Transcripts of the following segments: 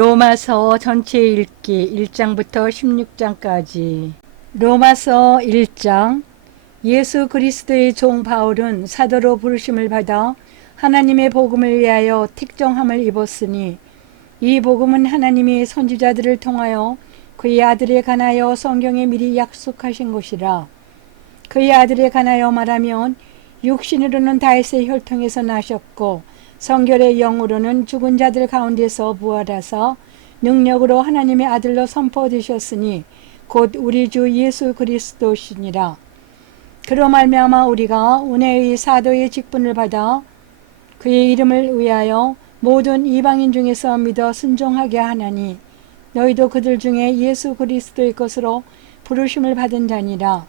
로마서 전체 읽기 1장부터 16장까지. 로마서 1장. 예수 그리스도의 종 바울은 사도로 부르심을 받아 하나님의 복음을 위하여 택정함을 입었으니, 이 복음은 하나님이 선지자들을 통하여 그의 아들에 관하여 성경에 미리 약속하신 것이라. 그의 아들에 관하여 말하면 육신으로는 다윗의 혈통에서 나셨고 성결의 영으로는 죽은 자들 가운데서 부활하사 능력으로 하나님의 아들로 선포되셨으니 곧 우리 주 예수 그리스도시니라. 그로 말미암아 우리가 은혜의 사도의 직분을 받아 그의 이름을 위하여 모든 이방인 중에서 믿어 순종하게 하나니, 너희도 그들 중에 예수 그리스도의 것으로 부르심을 받은 자니라.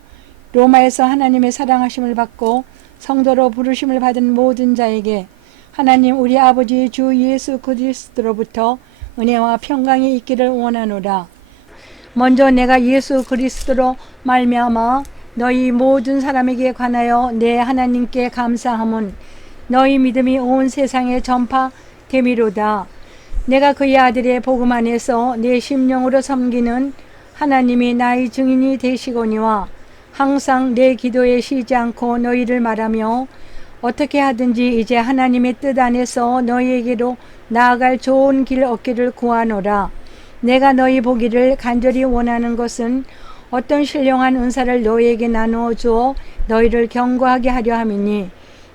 로마에서 하나님의 사랑하심을 받고 성도로 부르심을 받은 모든 자에게 하나님 우리 아버지 주 예수 그리스도로부터 은혜와 평강이 있기를 원하노라. 먼저 내가 예수 그리스도로 말미암아 너희 모든 사람에게 관하여 내 하나님께 감사함은 너희 믿음이 온 세상에 전파됨이로다. 내가 그의 아들의 복음 안에서 내 심령으로 섬기는 하나님이 나의 증인이 되시거니와, 항상 내 기도에 쉬지 않고 너희를 말하며 어떻게 하든지 이제 하나님의 뜻 안에서 너희에게로 나아갈 좋은 길 얻기를 구하노라. 내가 너희 보기를 간절히 원하는 것은 어떤 신령한 은사를 너희에게 나누어 주어 너희를 견고하게 하려 함이니,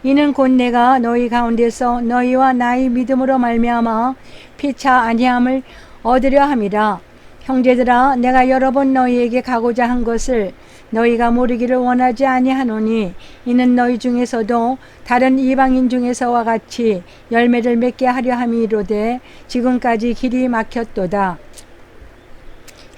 이는 곧 내가 너희 가운데서 너희와 나의 믿음으로 말미암아 피차 아니함을 얻으려 함이라. 형제들아, 내가 여러 번 너희에게 가고자 한 것을 너희가 모르기를 원하지 아니하노니, 이는 너희 중에서도 다른 이방인 중에서와 같이 열매를 맺게 하려 함이로되 지금까지 길이 막혔도다.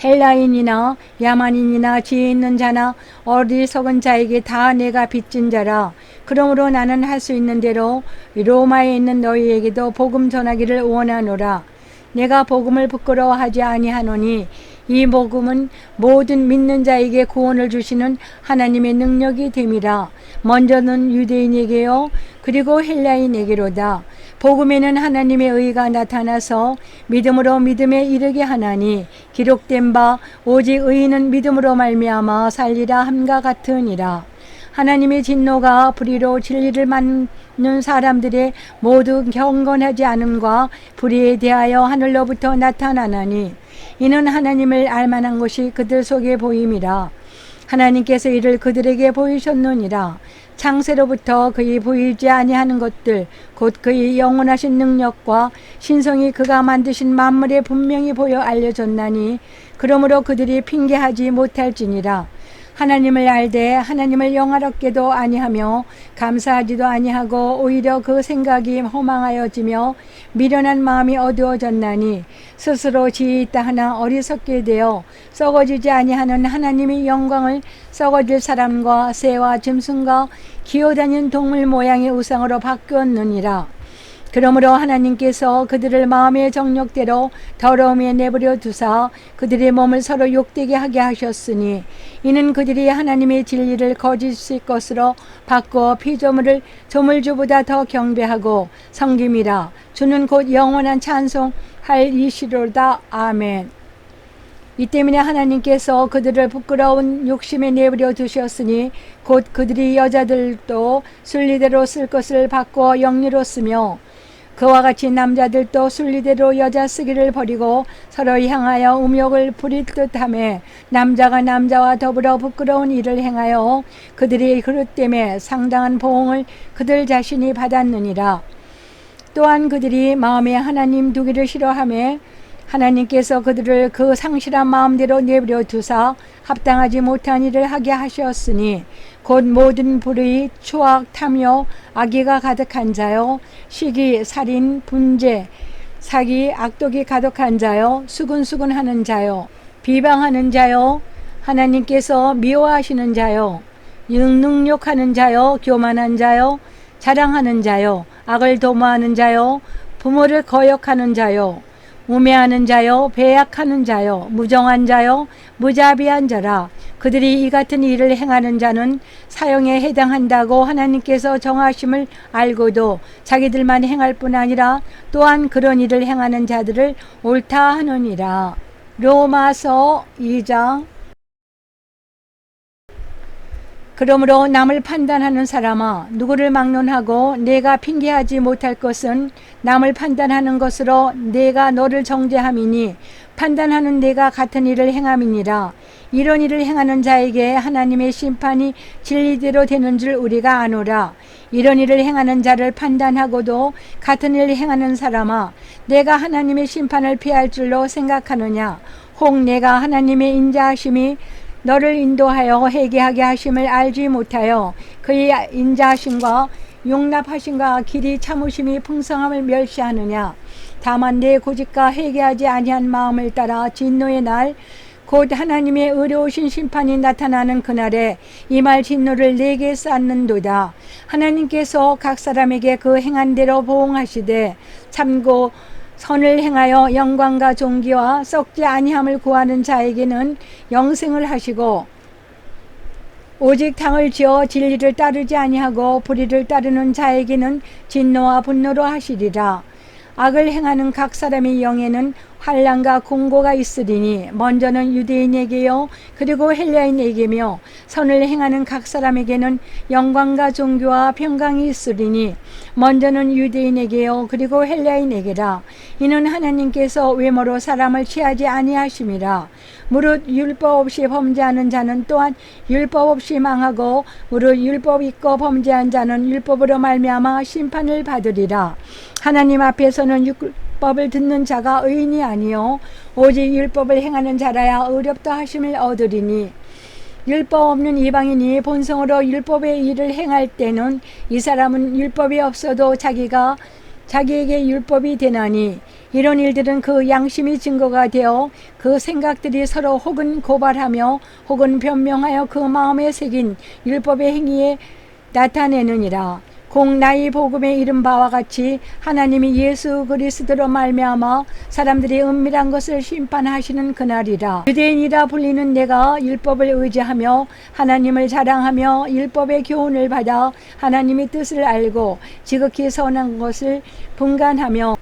헬라인이나 야만인이나 지혜 있는 자나 어리석은 자에게 다 내가 빚진 자라. 그러므로 나는 할 수 있는 대로 로마에 있는 너희에게도 복음 전하기를 원하노라. 내가 복음을 부끄러워하지 아니하노니, 이 복음은 모든 믿는 자에게 구원을 주시는 하나님의 능력이 됨이라. 먼저는 유대인에게요 그리고 헬라인에게로다. 복음에는 하나님의 의가 나타나서 믿음으로 믿음에 이르게 하나니, 기록된 바 오직 의인은 믿음으로 말미암아 살리라 함과 같으니라. 하나님의 진노가 불의로 진리를 막는 사람들의 모두 경건하지 않음과 불의에 대하여 하늘로부터 나타나나니, 이는 하나님을 알만한 것이 그들 속에 보임이라. 하나님께서 이를 그들에게 보이셨느니라. 창세로부터 그의 보이지 아니하는 것들 곧 그의 영원하신 능력과 신성이 그가 만드신 만물에 분명히 보여 알려졌나니, 그러므로 그들이 핑계하지 못할지니라. 하나님을 알되 하나님을 영화롭게도 아니하며 감사하지도 아니하고 오히려 그 생각이 허망하여지며 미련한 마음이 어두워졌나니, 스스로 지혜 있다 하나 어리석게 되어 썩어지지 아니하는 하나님의 영광을 썩어질 사람과 새와 짐승과 기어다니는 동물 모양의 우상으로 바꾸었느니라. 그러므로 하나님께서 그들을 마음의 정욕대로 더러움에 내버려 두사 그들의 몸을 서로 욕되게 하게 하셨으니, 이는 그들이 하나님의 진리를 거짓의 것으로 바꾸어 피조물을 조물주보다 더 경배하고 섬김이라. 주는 곧 영원한 찬송할 이시로다. 아멘. 이 때문에 하나님께서 그들을 부끄러운 욕심에 내버려 두셨으니, 곧 그들이 여자들도 순리대로 쓸 것을 바꾸어 영리로 쓰며, 그와 같이 남자들도 순리대로 여자 쓰기를 버리고 서로 향하여 음욕을 부릴 듯하며, 남자가 남자와 더불어 부끄러운 일을 행하여 그들이 그릇 때문에 상당한 보응을 그들 자신이 받았느니라. 또한 그들이 마음에 하나님 두기를 싫어하며 하나님께서 그들을 그 상실한 마음대로 내버려 두사 합당하지 못한 일을 하게 하셨으니, 곧 모든 불의, 추악, 탐욕, 악의가 가득한 자요, 시기, 살인, 분재, 사기, 악독이 가득한 자요, 수근수근하는 자요, 비방하는 자요, 하나님께서 미워하시는 자요, 능욕하는 자요, 교만한 자요, 자랑하는 자요, 악을 도모하는 자요, 부모를 거역하는 자요, 우매하는 자요, 배약하는 자요, 무정한 자요, 무자비한 자라. 그들이 이 같은 일을 행하는 자는 사형에 해당한다고 하나님께서 정하심을 알고도 자기들만 행할 뿐 아니라 또한 그런 일을 행하는 자들을 옳다 하느니라. 로마서 2장. 그러므로 남을 판단하는 사람아, 누구를 막론하고 내가 핑계하지 못할 것은 남을 판단하는 것으로 내가 너를 정죄함이니 판단하는 내가 같은 일을 행함이니라. 이런 일을 행하는 자에게 하나님의 심판이 진리대로 되는 줄 우리가 아노라. 이런 일을 행하는 자를 판단하고도 같은 일을 행하는 사람아, 내가 하나님의 심판을 피할 줄로 생각하느냐? 혹 내가 하나님의 인자하심이 너를 인도하여 회개하게 하심을 알지 못하여 그의 인자하심과 용납하심과 길이 참으심이 풍성함을 멸시하느냐? 다만 내 고집과 회개하지 아니한 마음을 따라 진노의 날 곧 하나님의 의로우신 심판이 나타나는 그날에 이 말 진노를 내게 쌓는도다. 하나님께서 각 사람에게 그 행한 대로 보응하시되 참고 선을 행하여 영광과 존귀와 썩지 아니함을 구하는 자에게는 영생을 하시고 오직 당을 지어 진리를 따르지 아니하고 불의를 따르는 자에게는 진노와 분노로 하시리라. 악을 행하는 각 사람의 영에는 환난과 공고가 있으리니 먼저는 유대인에게요 그리고 헬라인에게며 선을 행하는 각 사람에게는 영광과 존귀와 평강이 있으리니 먼저는 유대인에게요 그리고 헬라인에게라. 이는 하나님께서 외모로 사람을 취하지 아니하심이라. 무릇 율법 없이 범죄하는 자는 또한 율법 없이 망하고 무릇 율법 있고 범죄한 자는 율법으로 말미암아 심판을 받으리라. 하나님 앞에서는 율법을 듣는 자가 의인이 아니요 오직 율법을 행하는 자라야 의롭다 하심을 얻으리니 율법 없는 이방인이 본성으로 율법의 일을 행할 때는 이 사람은 율법이 없어도 자기에게 율법이 되나니 이런 일들은 그 양심이 증거가 되어 그 생각들이 서로 혹은 고발하며 혹은 변명하여 그 마음에 새긴 율법의 행위에 나타내느니라. 공 나의 복음에 이른 바와 같이 하나님이 예수 그리스도로 말미암아 사람들이 은밀한 것을 심판하시는 그날이라. 유대인이라 불리는 내가 율법을 의지하며 하나님을 자랑하며 율법의 교훈을 받아 하나님의 뜻을 알고 지극히 선한 것을 분간하며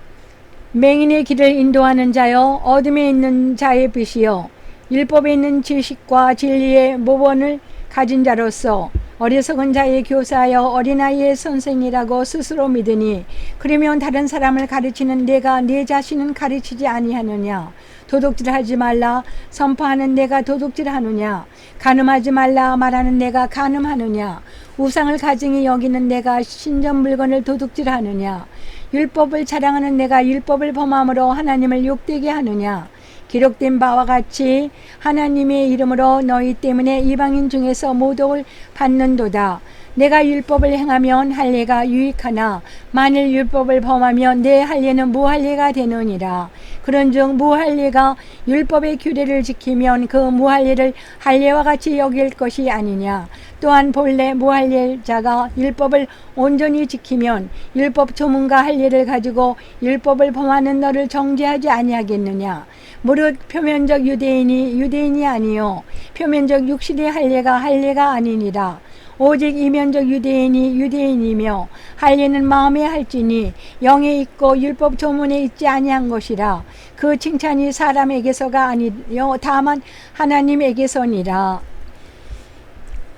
맹인의 길을 인도하는 자여 어둠에 있는 자의 빛이여 율법에 있는 지식과 진리의 모본을 가진 자로서 어리석은 자의 교사여 어린아이의 선생이라고 스스로 믿으니 그러면 다른 사람을 가르치는 내가 내 자신은 가르치지 아니하느냐? 도둑질하지 말라 선포하는 내가 도둑질하느냐? 간음하지 말라 말하는 내가 간음하느냐? 우상을 가증히 여기는 내가 신전 물건을 도둑질하느냐? 율법을 자랑하는 내가 율법을 범함으로 하나님을 욕되게 하느냐? 기록된 바와 같이 하나님의 이름으로 너희 때문에 이방인 중에서 모독을 받는도다. 내가 율법을 행하면 할례가 유익하나 만일 율법을 범하면 내 할례는 무할례가 되느니라. 그런즉 무할례가 율법의 규례를 지키면 그 무할례를 할례와 같이 여길 것이 아니냐. 또한 본래 무할례자가 율법을 온전히 지키면 율법 조문과 할례를 가지고 율법을 범하는 너를 정죄하지 아니하겠느냐. 무릇 표면적 유대인이 유대인이 아니요 표면적 육신의 할례가 아니니라. 오직 이면적 유대인이 유대인이며 할례는 마음에 할지니 영에 있고 율법 조문에 있지 아니한 것이라. 그 칭찬이 사람에게서가 아니요 다만 하나님에게서니라.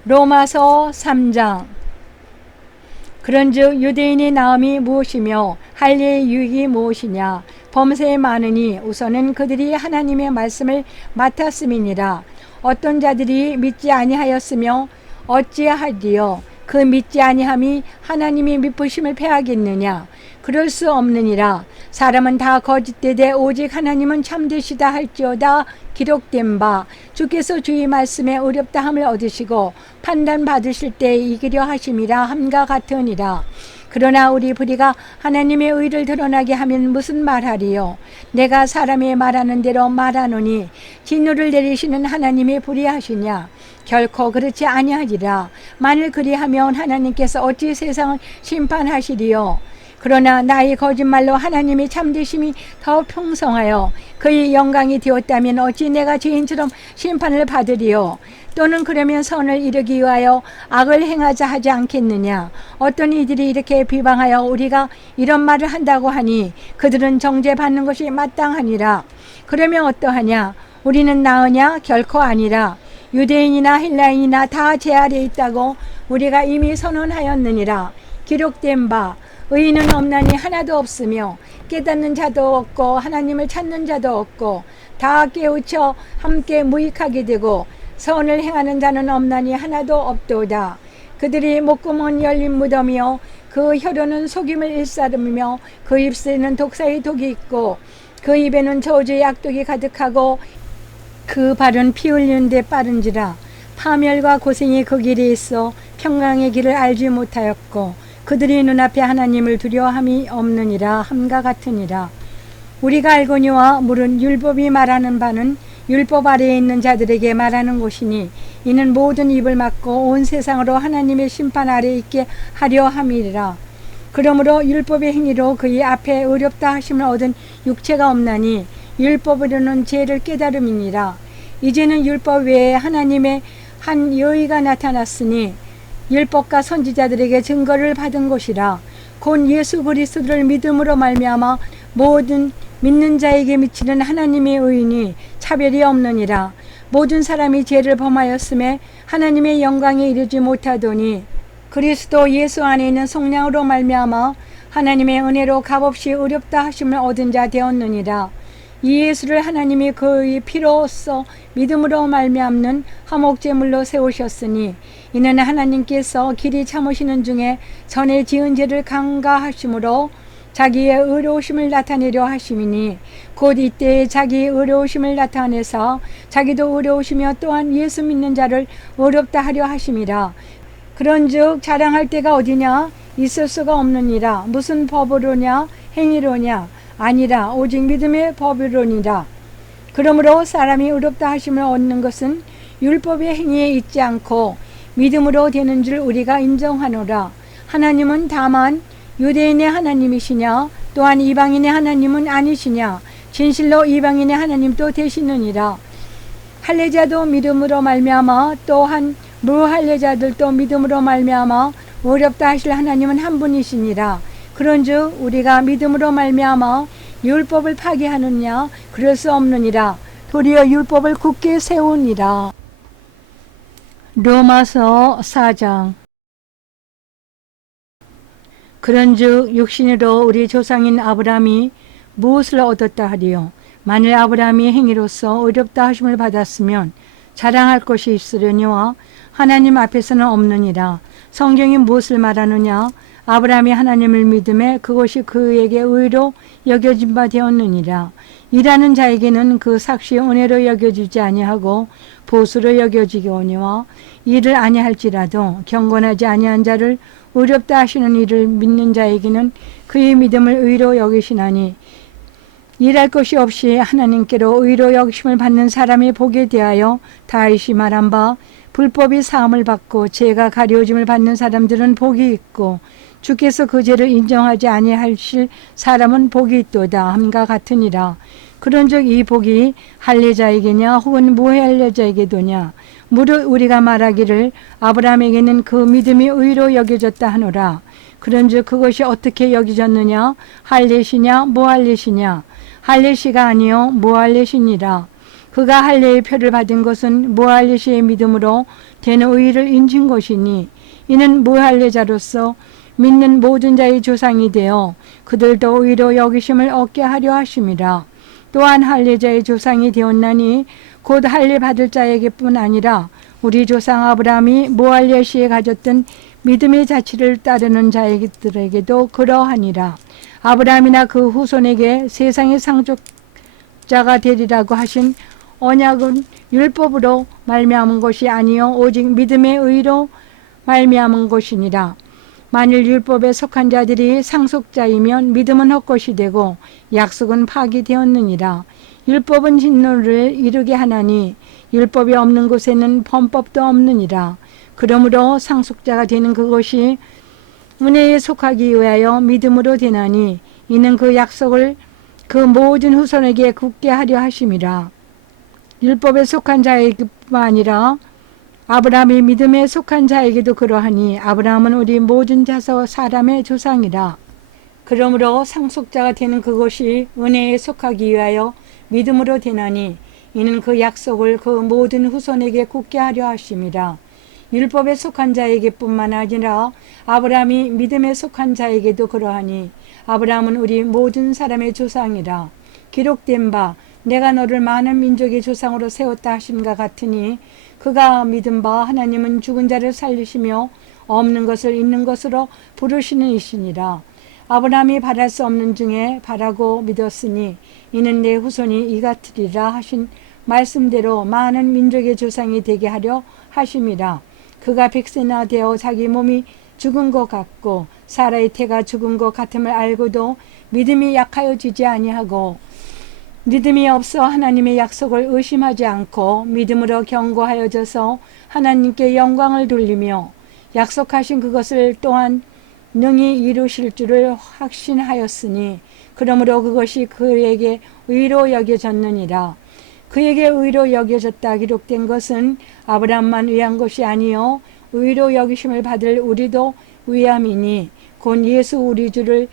로마서 3장. 그런즉 유대인의 나음이 무엇이며 할례의 유익이 무엇이냐? 범죄에 많으니 우선은 그들이 하나님의 말씀을 맡았음이니라. 어떤 자들이 믿지 아니하였으며 어찌하리요? 그 믿지 아니함이 하나님의 미쁘심을 패하겠느냐? 그럴 수 없느니라. 사람은 다 거짓되되 오직 하나님은 참되시다 할지어다. 기록된 바 주께서 주의 말씀에 의롭다함을 얻으시고 판단 받으실 때 이기려 하심이라 함과 같으니라. 그러나 우리 불의가 하나님의 의를 드러나게 하면 무슨 말하리요? 내가 사람의 말하는 대로 말하노니 진노를 내리시는 하나님의 불의하시냐? 결코 그렇지 아니하리라. 만일 그리하면 하나님께서 어찌 세상을 심판하시리요? 그러나 나의 거짓말로 하나님의 참되심이 더 풍성하여 그의 영광이 되었다면 어찌 내가 죄인처럼 심판을 받으리요. 또는 그러면 선을 이루기 위하여 악을 행하자 하지 않겠느냐. 어떤 이들이 이렇게 비방하여 우리가 이런 말을 한다고 하니 그들은 정죄받는 것이 마땅하니라. 그러면 어떠하냐. 우리는 나으냐? 결코 아니라. 유대인이나 헬라인이나 다 제 아래에 있다고 우리가 이미 선언하였느니라. 기록된 바 의인은 없나니 하나도 없으며 깨닫는 자도 없고 하나님을 찾는 자도 없고 다 깨우쳐 함께 무익하게 되고 선을 행하는 자는 없나니 하나도 없도다. 그들이 목구멍은 열린 무덤이요 그 혀로는 속임을 일삼으며 그 입술에는 독사의 독이 있고 그 입에는 저주의 악독이 가득하고 그 발은 피 흘리는 데 빠른지라. 파멸과 고생이 그 길에 있어 평강의 길을 알지 못하였고 그들이 눈앞에 하나님을 두려워함이 없느니라. 함과 같으니라. 우리가 알거니와 물은 율법이 말하는 바는 율법 아래에 있는 자들에게 말하는 것이니 이는 모든 입을 막고 온 세상으로 하나님의 심판 아래에 있게 하려 함이라. 그러므로 율법의 행위로 그의 앞에 의롭다 하심을 얻은 육체가 없나니 율법으로는 죄를 깨달음이니라. 이제는 율법 외에 하나님의 한 여의가 나타났으니 율법과 선지자들에게 증거를 받은 것이라. 곧 예수 그리스도를 믿음으로 말미암아 모든 믿는 자에게 미치는 하나님의 의인이 차별이 없느니라. 모든 사람이 죄를 범하였음에 하나님의 영광에 이르지 못하더니 그리스도 예수 안에 있는 성령으로 말미암아 하나님의 은혜로 값없이 의롭다 하심을 얻은 자 되었느니라. 이 예수를 하나님이 그의 피로써 믿음으로 말미암는 화목제물로 세우셨으니 이는 하나님께서 길이 참으시는 중에 전에 지은 죄를 강가하심으로 자기의 의로우심을 나타내려 하심이니 곧 이때에 자기의 의로우심을 나타내서 자기도 의로우시며 또한 예수 믿는 자를 의롭다 하려 하심이라. 그런즉 자랑할 때가 어디냐? 있을 수가 없느니라. 무슨 법으로냐? 행위로냐? 아니라 오직 믿음의 법으로니라. 그러므로 사람이 의롭다 하심을 얻는 것은 율법의 행위에 있지 않고 믿음으로 되는 줄 우리가 인정하노라. 하나님은 다만 유대인의 하나님이시냐? 또한 이방인의 하나님은 아니시냐? 진실로 이방인의 하나님도 되시느니라. 할례자도 믿음으로 말미암아 또한 무할례자들도 믿음으로 말미암아 의롭다 하실 하나님은 한 분이시니라. 그런즉 우리가 믿음으로 말미암아 율법을 파기하느냐? 그럴 수 없느니라. 도리어 율법을 굳게 세우니라. 로마서 4장. 그런즉 육신으로 우리 조상인 아브라함이 무엇을 얻었다 하리요? 만일 아브라함이 행위로서 의롭다 하심을 받았으면 자랑할 것이 있으려니와 하나님 앞에서는 없느니라. 성경이 무엇을 말하느냐? 아브라함이 하나님을 믿음에 그것이 그에게 의로 여겨진 바 되었느니라. 일하는 자에게는 그 삭시 은혜로 여겨지지 아니하고 보수로 여겨지기 오니와 일을 아니할지라도 경건하지 아니한 자를 의롭다 하시는 이를 믿는 자에게는 그의 믿음을 의로 여기시나니 일할 것이 없이 하나님께로 의로 여기심을 받는 사람의 복에 대하여 다윗이 말한 바 불법이 사함을 받고 죄가 가려짐을 받는 사람들은 복이 있고 주께서 그 죄를 인정하지 아니하실 사람은 복이 있도다 함과 같으니라. 그런즉 이 복이 할례자에게냐 혹은 무할례자에게도냐? 무릇 우리가 말하기를 아브라함에게는 그 믿음이 의로 여겨졌다 하노라. 그런즉 그것이 어떻게 여겨졌느냐? 할례시냐 무할례시냐? 할례시가 아니요 무할례시니라. 그가 할례의 표를 받은 것은 무할례시의 믿음으로 되는 의를 인친 것이니 이는 무할례자로서 믿는 모든 자의 조상이 되어 그들도 의로 여기심을 얻게 하려 하심이라. 또한 할례자의 조상이 되었나니 곧 할례 받을 자에게뿐 아니라 우리 조상 아브라함이 무할례 시에 가졌던 믿음의 자치를 따르는 자들에게도 그러하니라. 아브라함이나 그 후손에게 세상의 상속자가 되리라고 하신 언약은 율법으로 말미암은 것이 아니요 오직 믿음의 의로 말미암은 것이니라. 만일 율법에 속한 자들이 상속자이면 믿음은 헛것이 되고 약속은 파기되었느니라. 율법은 진노를 이루게 하나니 율법이 없는 곳에는 범법도 없느니라. 그러므로 상속자가 되는 그것이 은혜에 속하기 위하여 믿음으로 되나니 이는 그 약속을 그 모든 후손에게 굳게 하려 하심이라. 율법에 속한 자에게뿐만 아니라 아브라함이 믿음에 속한 자에게도 그러하니 아브라함은 우리 모든 자서 사람의 조상이라. 그러므로 상속자가 되는 그것이 은혜에 속하기 위하여 믿음으로 되나니 이는 그 약속을 그 모든 후손에게 굳게 하려 하심이라. 율법에 속한 자에게뿐만 아니라 아브라함이 믿음에 속한 자에게도 그러하니 아브라함은 우리 모든 사람의 조상이라. 기록된 바 내가 너를 많은 민족의 조상으로 세웠다 하심과 같으니 그가 믿은 바 하나님은 죽은 자를 살리시며 없는 것을 있는 것으로 부르시는 이시니라. 아브라함이 바랄 수 없는 중에 바라고 믿었으니 이는 내 후손이 이같으리라 하신 말씀대로 많은 민족의 조상이 되게 하려 하심이라. 그가 100세나 되어 자기 몸이 죽은 것 같고 사라의 태가 죽은 것 같음을 알고도 믿음이 약하여지지 아니하고 믿음이 없어 하나님의 약속을 의심하지 않고 믿음으로 견고하여져서 하나님께 영광을 돌리며 약속하신 그것을 또한 능히 이루실 줄을 확신하였으니 그러므로 그것이 그에게 의로 여겨졌느니라. 그에게 의로 여겨졌다 기록된 것은 아브라함만 위한 것이 아니요 의로 여기심을 받을 우리도 위함이니 곧 예수 우리 주를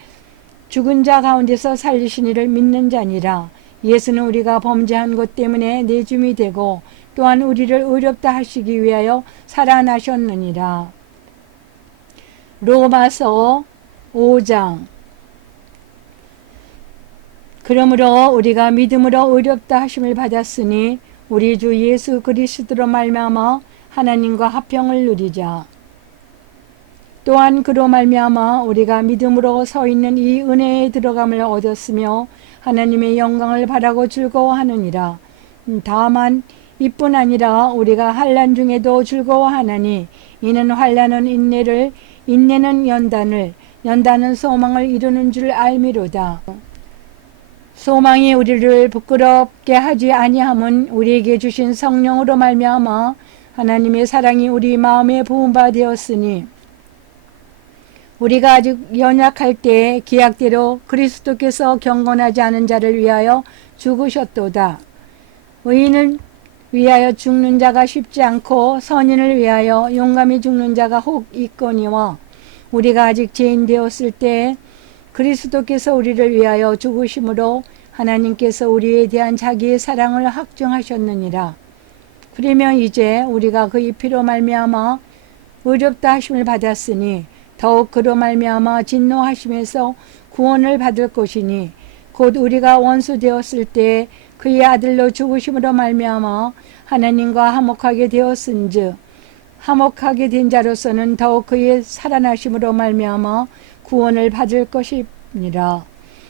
죽은 자 가운데서 살리신 이를 믿는 자니라. 예수는 우리가 범죄한 것 때문에 내줌이 되고 또한 우리를 의롭다 하시기 위하여 살아나셨느니라. 로마서 5장. 그러므로 우리가 믿음으로 의롭다 하심을 받았으니 우리 주 예수 그리스도로 말미암아 하나님과 화평을 누리자. 또한 그로 말미암아 우리가 믿음으로 서 있는 이 은혜에 들어감을 얻었으며 하나님의 영광을 바라고 즐거워하느니라. 다만 이뿐 아니라 우리가 환난 중에도 즐거워하나니 이는 환난은 인내를, 인내는 연단을, 연단은 소망을 이루는 줄 알미로다. 소망이 우리를 부끄럽게 하지 아니함은 우리에게 주신 성령으로 말미암아 하나님의 사랑이 우리 마음에 부은 바 되었으니 우리가 아직 연약할 때 기약대로 그리스도께서 경건하지 않은 자를 위하여 죽으셨도다. 의인을 위하여 죽는 자가 쉽지 않고 선인을 위하여 용감히 죽는 자가 혹 있거니와 우리가 아직 죄인 되었을 때 그리스도께서 우리를 위하여 죽으심으로 하나님께서 우리에 대한 자기의 사랑을 확증하셨느니라. 그러면 이제 우리가 그의 피로 말미암아 의롭다 하심을 받았으니 더욱 그로 말미암아 진노하심에서 구원을 받을 것이니 곧 우리가 원수 되었을 때 그의 아들로 죽으심으로 말미암아 하나님과 화목하게 되었은즉 화목하게 된 자로서는 더욱 그의 살아나심으로 말미암아 구원을 받을 것이니라.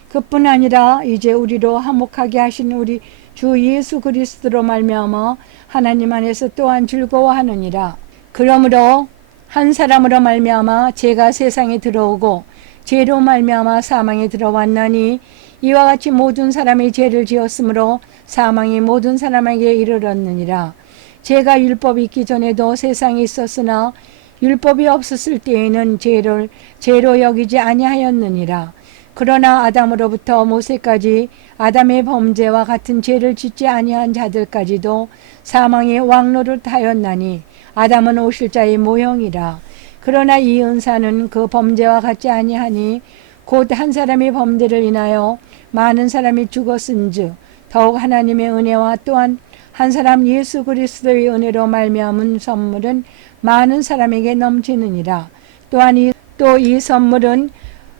그뿐 아니라 이제 우리로 화목하게 하신 우리 주 예수 그리스도로 말미암아 하나님 안에서 또한 즐거워하느니라. 그러므로 한 사람으로 말미암아 죄가 세상에 들어오고 죄로 말미암아 사망에 들어왔나니 이와 같이 모든 사람이 죄를 지었으므로 사망이 모든 사람에게 이르렀느니라. 죄가 율법이 있기 전에도 세상에 있었으나 율법이 없었을 때에는 죄를 죄로 여기지 아니하였느니라. 그러나 아담으로부터 모세까지 아담의 범죄와 같은 죄를 짓지 아니한 자들까지도 사망의 왕노릇하였나니 아담은 오실 자의 모형이라. 그러나 이 은사는 그 범죄와 같지 아니하니 곧 한 사람의 범죄를 인하여 많은 사람이 죽었은즉 더욱 하나님의 은혜와 또한 한 사람 예수 그리스도의 은혜로 말미암은 선물은 많은 사람에게 넘치느니라. 또한 또 이 선물은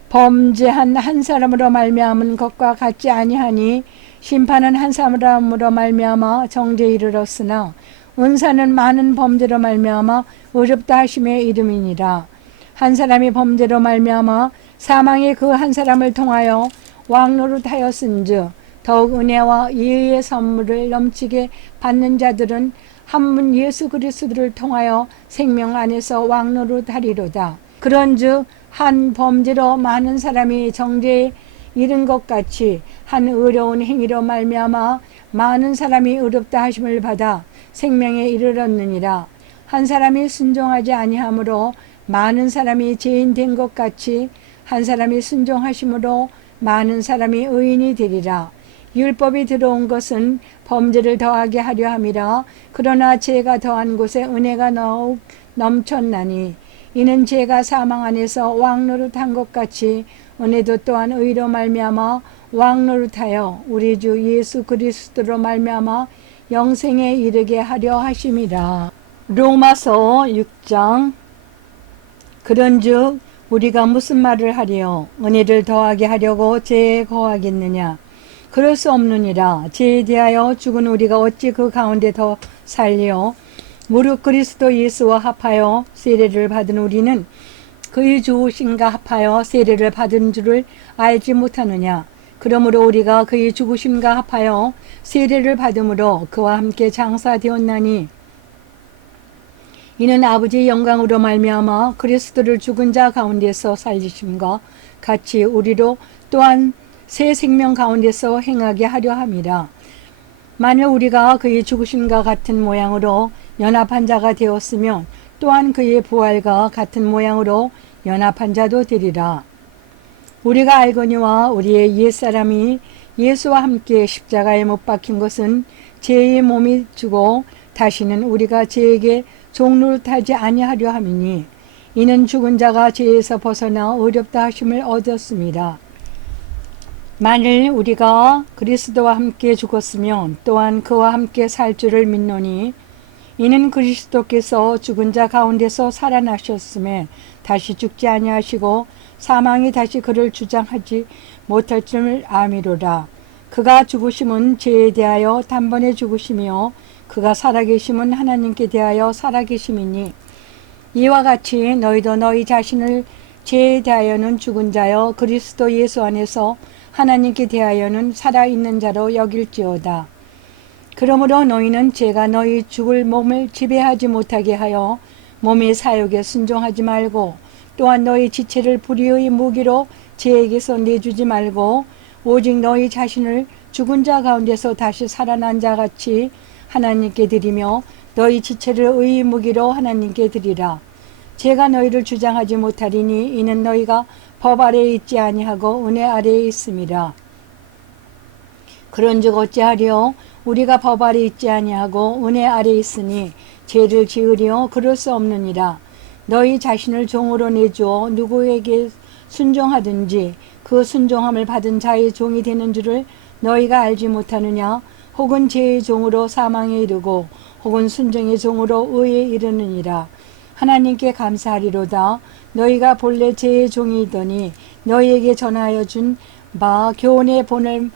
범죄한 한 사람으로 말미암은 것과 같지 아니하니 심판은 한 사람으로 말미암아 정죄에 이르렀으나 은사는 많은 범죄로 말미암아 의롭다 하심의 이름이니라. 한 사람이 범죄로 말미암아 사망의 그 한 사람을 통하여 왕노릇하였은즉 더욱 은혜와 이의의 선물을 넘치게 받는 자들은 한 분 예수 그리스도를 통하여 생명 안에서 왕노릇하리로다. 그런즉 한 범죄로 많은 사람이 정죄에 이른 것 같이 한 의로운 행위로 말미암아 많은 사람이 의롭다 하심을 받아 생명에 이르렀느니라. 한 사람이 순종하지 아니하므로 많은 사람이 죄인 된 것 같이 한 사람이 순종하심으로 많은 사람이 의인이 되리라. 율법이 들어온 것은 범죄를 더하게 하려 함이라. 그러나 죄가 더한 곳에 은혜가 더욱 넘쳤나니 이는 죄가 사망 안에서 왕노릇한 것 같이 은혜도 또한 의로 말미암아 왕노릇하여 우리 주 예수 그리스도로 말미암아 영생에 이르게 하려 하심이라. 로마서 6장. 그런즉 우리가 무슨 말을 하리요? 은혜를 더하게 하려고 죄에 거하겠느냐? 그럴 수 없느니라. 죄에 대하여 죽은 우리가 어찌 그 가운데 더 살리요? 무릇 그리스도 예수와 합하여 세례를 받은 우리는 그의 죽으심과 합하여 세례를 받은 줄을 알지 못하느냐? 그러므로 우리가 그의 죽으심과 합하여 세례를 받음으로 그와 함께 장사되었나니 이는 아버지의 영광으로 말미암아 그리스도를 죽은 자 가운데서 살리심과 같이 우리로 또한 새 생명 가운데서 행하게 하려 함이라. 만일 우리가 그의 죽으심과 같은 모양으로 연합한 자가 되었으면 또한 그의 부활과 같은 모양으로 연합한 자도 되리라. 우리가 알거니와 우리의 옛사람이 예수와 함께 십자가에 못 박힌 것은 죄의 몸이 주고 다시는 우리가 죄에게 종노릇하지 아니하려 함이니 이는 죽은 자가 죄에서 벗어나 의롭다 하심을 얻었습니다. 만일 우리가 그리스도와 함께 죽었으면 또한 그와 함께 살 줄을 믿노니 이는 그리스도께서 죽은 자 가운데서 살아나셨음에 다시 죽지 아니하시고 사망이 다시 그를 주장하지 못할 줄 아미로라. 그가 죽으심은 죄에 대하여 단번에 죽으심이요 그가 살아계심은 하나님께 대하여 살아계심이니 이와 같이 너희도 너희 자신을 죄에 대하여는 죽은 자여 그리스도 예수 안에서 하나님께 대하여는 살아있는 자로 여길지어다. 그러므로 너희는 죄가 너희 죽을 몸을 지배하지 못하게 하여 몸의 사욕에 순종하지 말고 또한 너희 지체를 불의의 무기로 죄에게서 내주지 말고 오직 너희 자신을 죽은 자 가운데서 다시 살아난 자 같이 하나님께 드리며 너희 지체를 의의 무기로 하나님께 드리라. 죄가 너희를 주장하지 못하리니 이는 너희가 법 아래에 있지 아니하고 은혜 아래에 있음이라. 그런즉 어찌하리요? 우리가 법 아래에 있지 아니하고 은혜 아래에 있으니 죄를 지으리요? 그럴 수 없느니라. 너희 자신을 종으로 내주어 누구에게 순종하든지 그 순종함을 받은 자의 종이 되는 줄을 너희가 알지 못하느냐? 혹은 죄의 종으로 사망에 이르고 혹은 순종의 종으로 의에 이르느니라. 하나님께 감사하리로다. 너희가 본래 죄의 종이더니 너희에게 전하여 준 바 교훈의 본을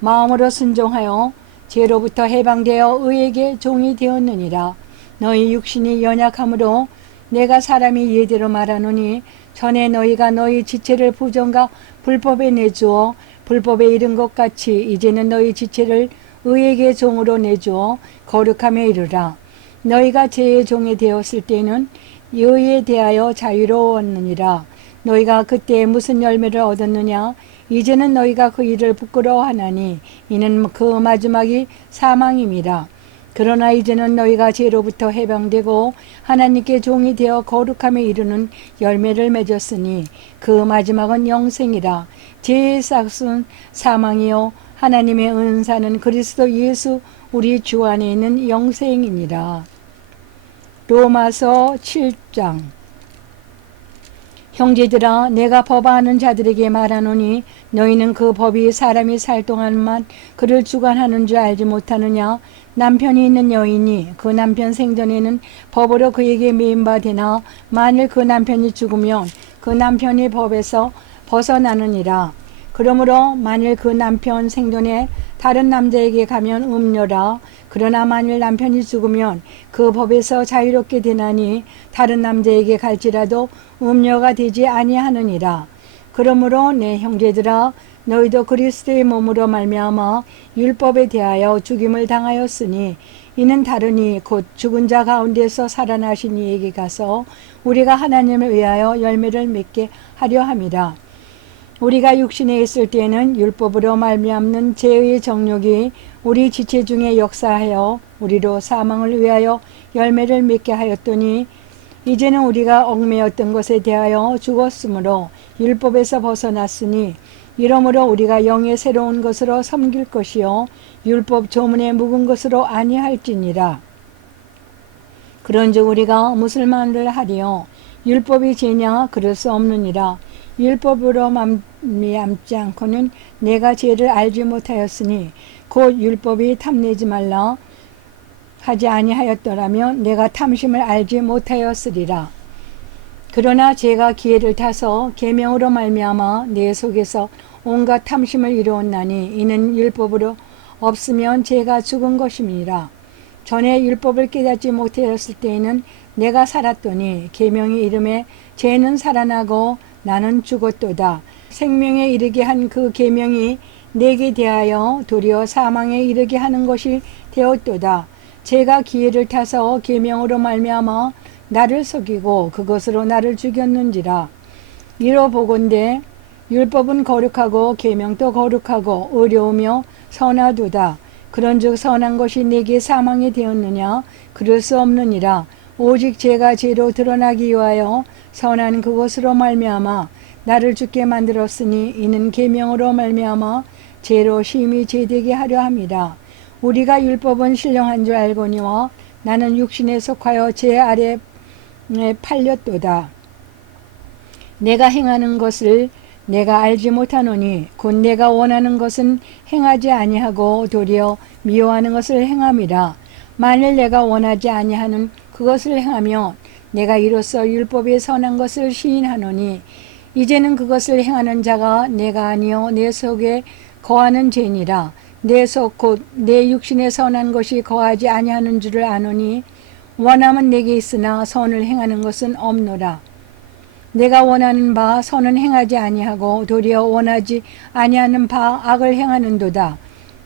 마음으로 순종하여 죄로부터 해방되어 의에게 종이 되었느니라. 너희 육신이 연약함으로 내가 사람이 예대로 말하노니 전에 너희가 너희 지체를 부정과 불법에 내주어 불법에 이른 것 같이 이제는 너희 지체를 의에게 종으로 내주어 거룩함에 이르라. 너희가 죄의 종이 되었을 때는 의에 대하여 자유로웠느니라. 너희가 그때 무슨 열매를 얻었느냐? 이제는 너희가 그 일을 부끄러워하나니 이는 그 마지막이 사망임이라. 그러나 이제는 너희가 죄로부터 해방되고 하나님께 종이 되어 거룩함에 이르는 열매를 맺었으니 그 마지막은 영생이라. 죄의 싹은 사망이요 하나님의 은사는 그리스도 예수 우리 주 안에 있는 영생이니라. 로마서 7장. 형제들아, 내가 법아하는 자들에게 말하노니 너희는 그 법이 사람이 살 동안만 그를 주관하는 줄 알지 못하느냐? 남편이 있는 여인이 그 남편 생전에는 법으로 그에게 매임받으나 만일 그 남편이 죽으면 그 남편이 법에서 벗어나느니라. 그러므로 만일 그 남편 생전에 다른 남자에게 가면 음녀라. 그러나 만일 남편이 죽으면 그 법에서 자유롭게 되나니 다른 남자에게 갈지라도 음녀가 되지 아니하느니라. 그러므로 내 형제들아, 너희도 그리스도의 몸으로 말미암아 율법에 대하여 죽임을 당하였으니 이는 다르니 곧 죽은 자 가운데서 살아나신 이에게 가서 우리가 하나님을 위하여 열매를 맺게 하려 함이라. 우리가 육신에 있을 때에는 율법으로 말미암는 죄의 정욕이 우리 지체 중에 역사하여 우리로 사망을 위하여 열매를 맺게 하였더니 이제는 우리가 얽매였던 것에 대하여 죽었으므로 율법에서 벗어났으니 이러므로 우리가 영의 새로운 것으로 섬길 것이요 율법 조문에 묵은 것으로 아니할지니라. 그런즉 우리가 무슨 말을 하리요? 율법이 죄냐? 그럴 수 없느니라. 율법으로 말미암지 않고는 내가 죄를 알지 못하였으니 곧 율법이 탐내지 말라 하지 아니하였더라면 내가 탐심을 알지 못하였으리라. 그러나 죄가 기회를 타서 계명으로 말미암아 내 속에서 온갖 탐심을 이루었나니 이는 율법으로 없으면 죄가 죽은 것임이니라. 전에 율법을 깨닫지 못하였을 때에는 내가 살았더니 계명이 이름에 죄는 살아나고 나는 죽었도다. 생명에 이르게 한 그 계명이 내게 대하여 도리어 사망에 이르게 하는 것이 되었도다. 죄가 기회를 타서 계명으로 말미암아 나를 속이고 그것으로 나를 죽였는지라. 이로 보건대 율법은 거룩하고 계명도 거룩하고 의로우며 선하도다. 그런즉 선한 것이 내게 사망이 되었느냐? 그럴 수 없느니라. 오직 죄가 죄로 드러나기 위하여 선한 그것으로 말미암아 나를 죽게 만들었으니 이는 계명으로 말미암아 죄로 심히 죄되게 하려 함이라. 우리가 율법은 신령한 줄 알거니와 나는 육신에 속하여 죄 아래 팔렸도다. 내가 행하는 것을 내가 알지 못하노니 곧 내가 원하는 것은 행하지 아니하고 도리어 미워하는 것을 행함이라. 만일 내가 원하지 아니하는 그것을 행하며 내가 이로써 율법의 선한 것을 시인하노니 이제는 그것을 행하는 자가 내가 아니요 내 속에 거하는 죄니라. 내 속 곧 내 육신에 선한 것이 거하지 아니하는 줄을 아노니 원함은 내게 있으나 선을 행하는 것은 없노라. 내가 원하는 바 선은 행하지 아니하고 도리어 원하지 아니하는 바 악을 행하는도다.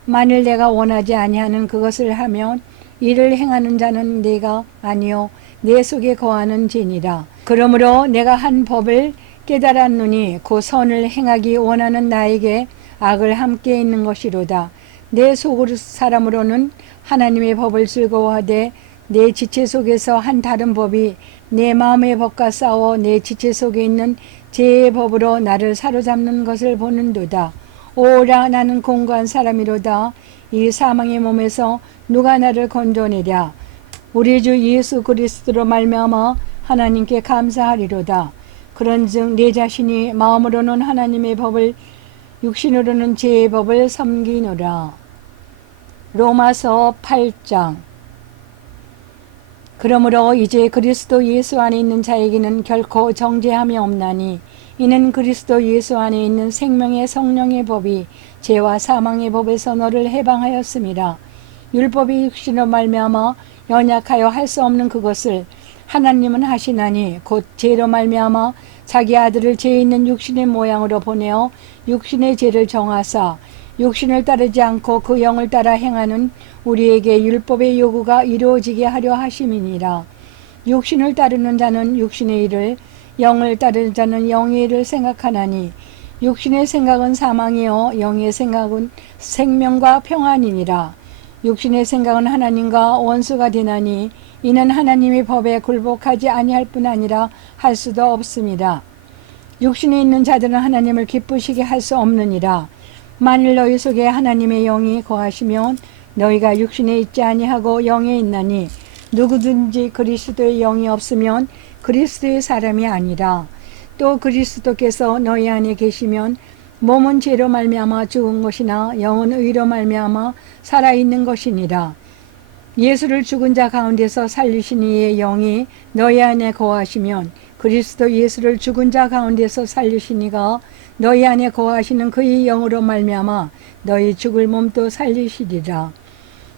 만일 내가 원하지 아니하는 그것을 하면 이를 행하는 자는 내가 아니요 내 속에 거하는 죄니라. 그러므로 내가 한 법을 깨달았노니 그 선을 행하기 원하는 나에게 악을 함께 있는 것이로다. 내 속 사람으로는 하나님의 법을 즐거워하되 내 지체 속에서 한 다른 법이 내 마음의 법과 싸워 내 지체 속에 있는 죄의 법으로 나를 사로잡는 것을 보는도다. 오라 나는 공고한 사람이로다. 이 사망의 몸에서 누가 나를 건져내랴. 우리 주 예수 그리스도로 말미암아 하나님께 감사하리로다. 그런즉 내 자신이 마음으로는 하나님의 법을 육신으로는 죄의 법을 섬기노라. 로마서 8장. 그러므로 이제 그리스도 예수 안에 있는 자에게는 결코 정죄함이 없나니 이는 그리스도 예수 안에 있는 생명의 성령의 법이 죄와 사망의 법에서 너를 해방하였음이라. 율법이 육신으로 말미암아 연약하여 할 수 없는 그것을 하나님은 하시나니 곧 죄로 말미암아 자기 아들을 죄 있는 육신의 모양으로 보내어 육신의 죄를 정하사 육신을 따르지 않고 그 영을 따라 행하는 우리에게 율법의 요구가 이루어지게 하려 하심이니라. 육신을 따르는 자는 육신의 일을, 영을 따르는 자는 영의 일을 생각하나니 육신의 생각은 사망이요 영의 생각은 생명과 평안이니라. 육신의 생각은 하나님과 원수가 되나니 이는 하나님의 법에 굴복하지 아니할 뿐 아니라 할 수도 없습니다. 육신에 있는 자들은 하나님을 기쁘시게 할 수 없느니라. 만일 너희 속에 하나님의 영이 거하시면 너희가 육신에 있지 아니하고 영에 있나니 누구든지 그리스도의 영이 없으면 그리스도의 사람이 아니라. 또 그리스도께서 너희 안에 계시면 몸은 죄로 말미암아 죽은 것이나 영은 의로 말미암아 살아있는 것이니라. 예수를 죽은 자 가운데서 살리신 이의 영이 너희 안에 거하시면 그리스도 예수를 죽은 자 가운데서 살리신 이가 너희 안에 거하시는 그의 영으로 말미암아 너희 죽을 몸도 살리시리라.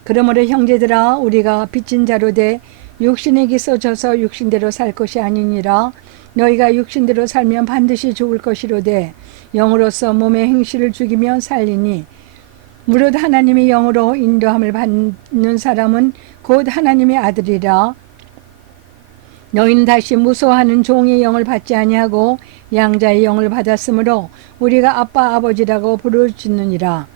그러므로 형제들아 우리가 빚진 자로 돼 육신에게서 져서 육신대로 살 것이 아니니라. 너희가 육신대로 살면 반드시 죽을 것이로되 영으로서 몸의 행실을 죽이며 살리니 무릇 하나님의 영으로 인도함을 받는 사람은 곧 하나님의 아들이라. 너희는 다시 무소하는 종의 영을 받지 아니하고 양자의 영을 받았으므로 우리가 아빠 아버지라고 부르짖느니라.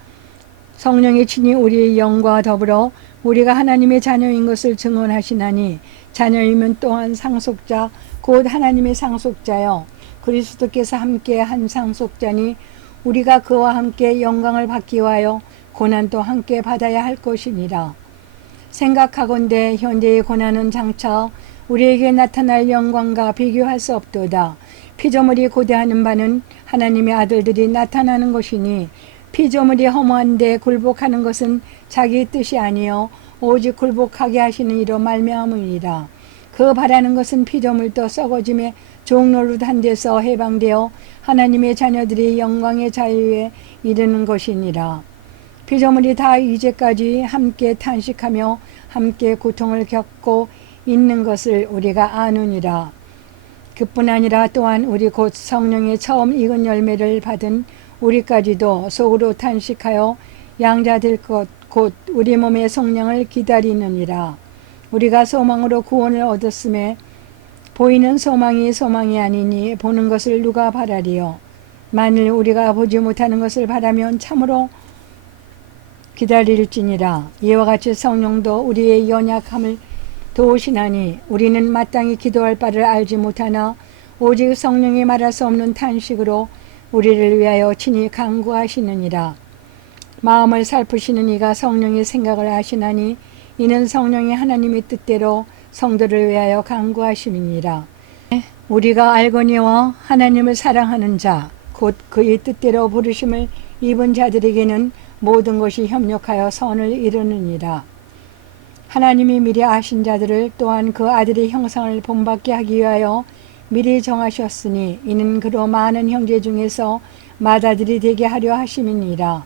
성령이 친히 우리의 영과 더불어 우리가 하나님의 자녀인 것을 증언하시나니 자녀이면 또한 상속자 곧 하나님의 상속자여 그리스도께서 함께 한 상속자니 우리가 그와 함께 영광을 받기 위하여 고난도 함께 받아야 할 것이니라. 생각하건대 현재의 고난은 장차 우리에게 나타날 영광과 비교할 수 없도다. 피조물이 고대하는 바는 하나님의 아들들이 나타나는 것이니 피조물이 허무한데 굴복하는 것은 자기 뜻이 아니요 오직 굴복하게 하시는 이로 말미암으니라. 그 바라는 것은 피조물도 썩어짐에 종노릇한 데서 해방되어 하나님의 자녀들이 영광의 자유에 이르는 것이니라. 피조물이 다 이제까지 함께 탄식하며 함께 고통을 겪고 있는 것을 우리가 아느니라. 그뿐 아니라 또한 우리 곧 성령의 처음 익은 열매를 받은 우리까지도 속으로 탄식하여 양자될 것 곧 우리 몸의 성령을 기다리느니라. 우리가 소망으로 구원을 얻었음에 보이는 소망이 소망이 아니니 보는 것을 누가 바라리요. 만일 우리가 보지 못하는 것을 바라면 참으로 기다릴지니라. 이와 같이 성령도 우리의 연약함을 도우시나니 우리는 마땅히 기도할 바를 알지 못하나 오직 성령이 말할 수 없는 탄식으로 우리를 위하여 친히 간구하시느니라. 마음을 살피시는 이가 성령의 생각을 아시나니 이는 성령이 하나님의 뜻대로 성도를 위하여 간구하심이니라. 우리가 알거니와 하나님을 사랑하는 자 곧 그의 뜻대로 부르심을 입은 자들에게는 모든 것이 협력하여 선을 이루느니라. 하나님이 미리 아신 자들을 또한 그 아들의 형상을 본받게 하기 위하여 미리 정하셨으니 이는 그로 많은 형제 중에서 맏아들이 되게 하려 하심이니라.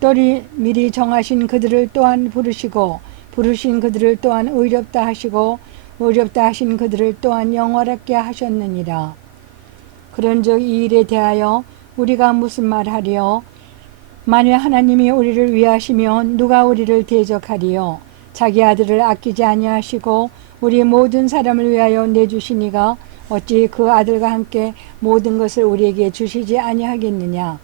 또 미리 정하신 그들을 또한 부르시고 부르신 그들을 또한 의롭다 하시고 의롭다 하신 그들을 또한 영원하게 하셨느니라. 그런즉 이 일에 대하여 우리가 무슨 말하리요? 만일 하나님이 우리를 위하시면 누가 우리를 대적하리요? 자기 아들을 아끼지 아니하시고 우리 모든 사람을 위하여 내주시니가 어찌 그 아들과 함께 모든 것을 우리에게 주시지 아니하겠느냐?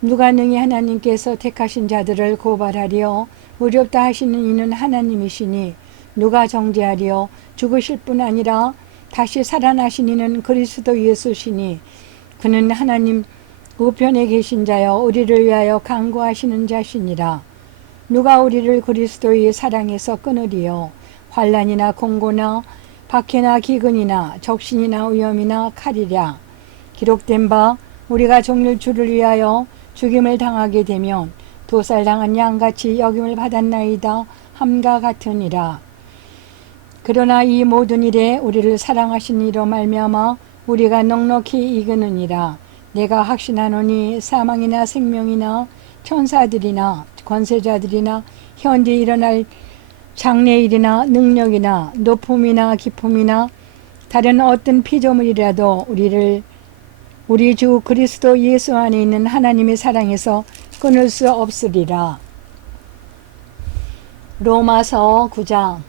누가 능히 하나님께서 택하신 자들을 고발하리요? 의롭다 하시는 이는 하나님이시니 누가 정죄하리요? 죽으실 뿐 아니라 다시 살아나신 이는 그리스도 예수시니 그는 하나님 우편에 계신 자여 우리를 위하여 간구하시는 자시니라. 누가 우리를 그리스도의 사랑에서 끊으리요? 환난이나 공고나 박해나 기근이나 적신이나 위험이나 칼이랴. 기록된 바 우리가 종일 주를 위하여 죽임을 당하게 되면 도살당한 양같이 여김을 받았나이다 함과 같으니라. 그러나 이 모든 일에 우리를 사랑하신 이로 말미암아 우리가 넉넉히 이기느니라. 내가 확신하노니 사망이나 생명이나 천사들이나 권세자들이나 현재 일어날 장래일이나 능력이나 높음이나 기쁨이나 다른 어떤 피조물이라도 우리 주 그리스도 예수 안에 있는 하나님의 사랑에서 끊을 수 없으리라. 로마서 9장.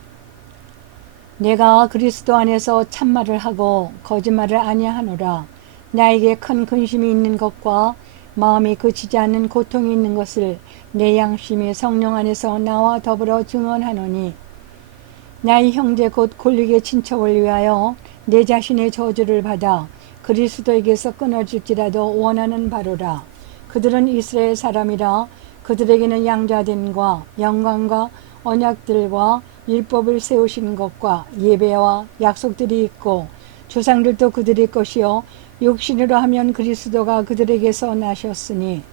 내가 그리스도 안에서 참말을 하고 거짓말을 아니하노라. 나에게 큰 근심이 있는 것과 마음이 그치지 않는 고통이 있는 것을 내 양심이 성령 안에서 나와 더불어 증언하노니 나의 형제 곧 곤lig의 친척을 위하여 내 자신의 저주를 받아 그리스도에게서 끊어질지라도 원하는 바로라. 그들은 이스라엘 사람이라. 그들에게는 양자됨과 영광과 언약들과 율법을 세우신 것과 예배와 약속들이 있고 조상들도 그들의 것이요 육신으로 하면 그리스도가 그들에게서 나셨으니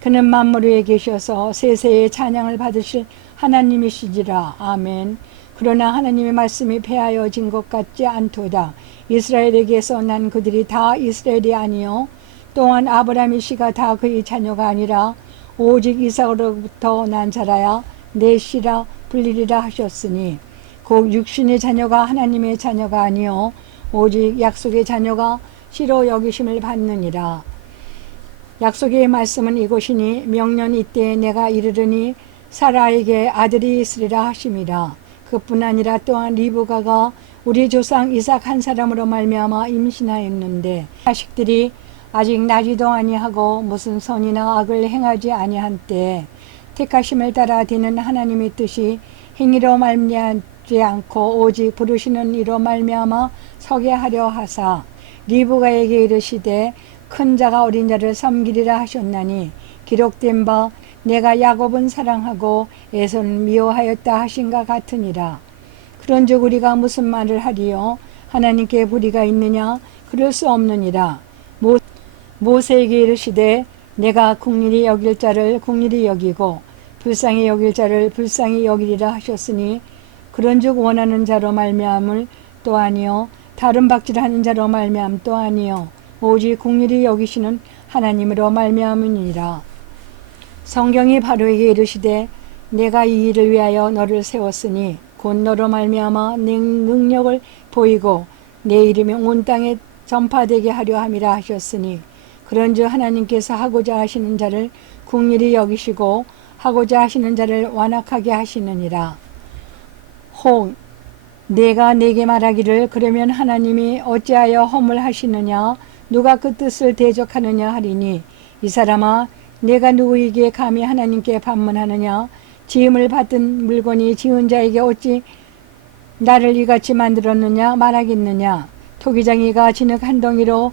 그는 만물 위에 계셔서 세세의 찬양을 받으실 하나님이시지라. 아멘. 그러나 하나님의 말씀이 폐하여진 것 같지 않도다. 이스라엘에게서 난 그들이 다 이스라엘이 아니요 또한 아브라함의 씨가 다 그의 자녀가 아니라 오직 이삭으로부터 난 자라야 내 씨라 불리리라 하셨으니 곧 육신의 자녀가 하나님의 자녀가 아니요 오직 약속의 자녀가 씨로 여기심을 받느니라. 약속의 말씀은 이것이니 명년 이때에 내가 이르르니 사라에게 아들이 있으리라 하심이라. 그뿐 아니라 또한 리브가가 우리 조상 이삭 한 사람으로 말미암아 임신하였는데 자식들이 아직 나지도 아니하고 무슨 선이나 악을 행하지 아니한 때에 택하심을 따라 되는 하나님의 뜻이 행위로 말미암 부르시지 않고 오직 부르시는 이로 말미암아 서게 하려 하사 리브가에게 이르시되 큰 자가 어린 자를 섬기리라 하셨나니 기록된 바 내가 야곱은 사랑하고 에서는 미워하였다 하신가 같으니라. 그런즉 우리가 무슨 말을 하리요? 하나님께 불의가 있느냐? 그럴 수 없느니라. 모세에게 이르시되 내가 국률이 여길 자를 국률이 여기고 불쌍히 여길 자를 불쌍히 여기리라 하셨으니 그런즉 원하는 자로 말미암을 또 아니요 다른 박질하는 자로 말미암 또 아니요 오직 국률이 여기시는 하나님으로 말미암으니라. 성경이 바로에게 이르시되 내가 이 일을 위하여 너를 세웠으니 곧 너로 말미암아 내 능력을 보이고 내 이름이 온 땅에 전파되게 하려 함이라 하셨으니 그런즉 하나님께서 하고자 하시는 자를 긍휼히 여기시고 하고자 하시는 자를 완악하게 하시느니라. 혹 내가 내게 말하기를 그러면 하나님이 어찌하여 허물하시느냐 누가 그 뜻을 대적하느냐 하리니 이 사람아 내가 누구에게 감히 하나님께 반문하느냐 지음을 받은 물건이 지은 자에게 어찌 나를 이같이 만들었느냐 말하겠느냐 토기장이가 진흙 한 덩이로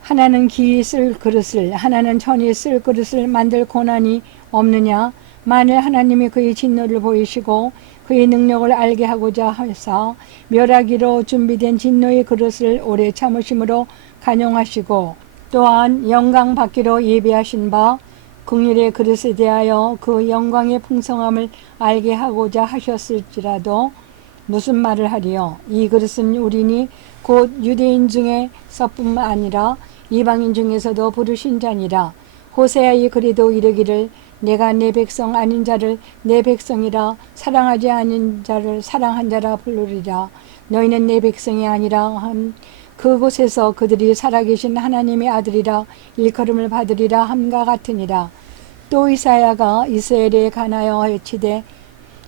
하나는 기이 쓸 그릇을 하나는 천이 쓸 그릇을 만들 고난이 없느냐 만일 하나님이 그의 진노를 보이시고 그의 능력을 알게 하고자 하사 멸하기로 준비된 진노의 그릇을 오래 참으심으로 간용하시고 또한 영광 받기로 예비하신 바 긍휼의 그릇에 대하여 그 영광의 풍성함을 알게 하고자 하셨을지라도 무슨 말을 하리요? 이 그릇은 우리니 곧 유대인 중에서뿐만 아니라 이방인 중에서도 부르신 자니라. 호세아의 글에도 이르기를 내가 내 백성 아닌 자를 내 백성이라 사랑하지 않은 자를 사랑한 자라 부르리라. 너희는 내 백성이 아니라 한 그곳에서 그들이 살아계신 하나님의 아들이라 일컬음을 받으리라 함과 같으니라. 또 이사야가 이스라엘에 관하여 외치되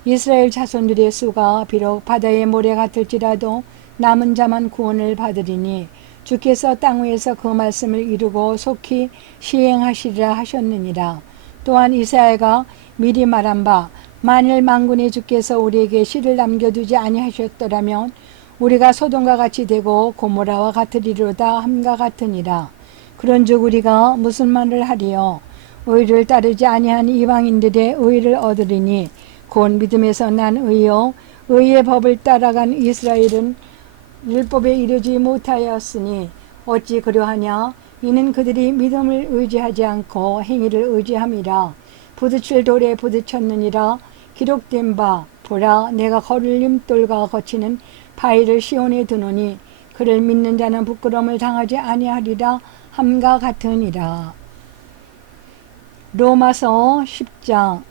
이스라엘 자손들의 수가 비록 바다의 모래 같을지라도 남은 자만 구원을 받으리니 주께서 땅 위에서 그 말씀을 이루고 속히 시행하시리라 하셨느니라. 또한 이사야가 미리 말한 바 만일 만군의 주께서 우리에게 씨를 남겨두지 아니하셨더라면 우리가 소돔과 같이 되고 고모라와 같으리로다 함과 같으니라. 그런즉 우리가 무슨 말을 하리요? 의를 따르지 아니한 이방인들의 의를 얻으리니 곧 믿음에서 난 의요 의의 법을 따라간 이스라엘은 율법에 이르지 못하였으니 어찌 그러하냐? 이는 그들이 믿음을 의지하지 않고 행위를 의지함이라. 부딪힐 돌에 부딪혔느니라. 기록된 바 보라 내가 거를림돌과 거치는 바위를 시온에 두노니 그를 믿는 자는 부끄러움을 당하지 아니하리라 함과 같으니라. 로마서 10장.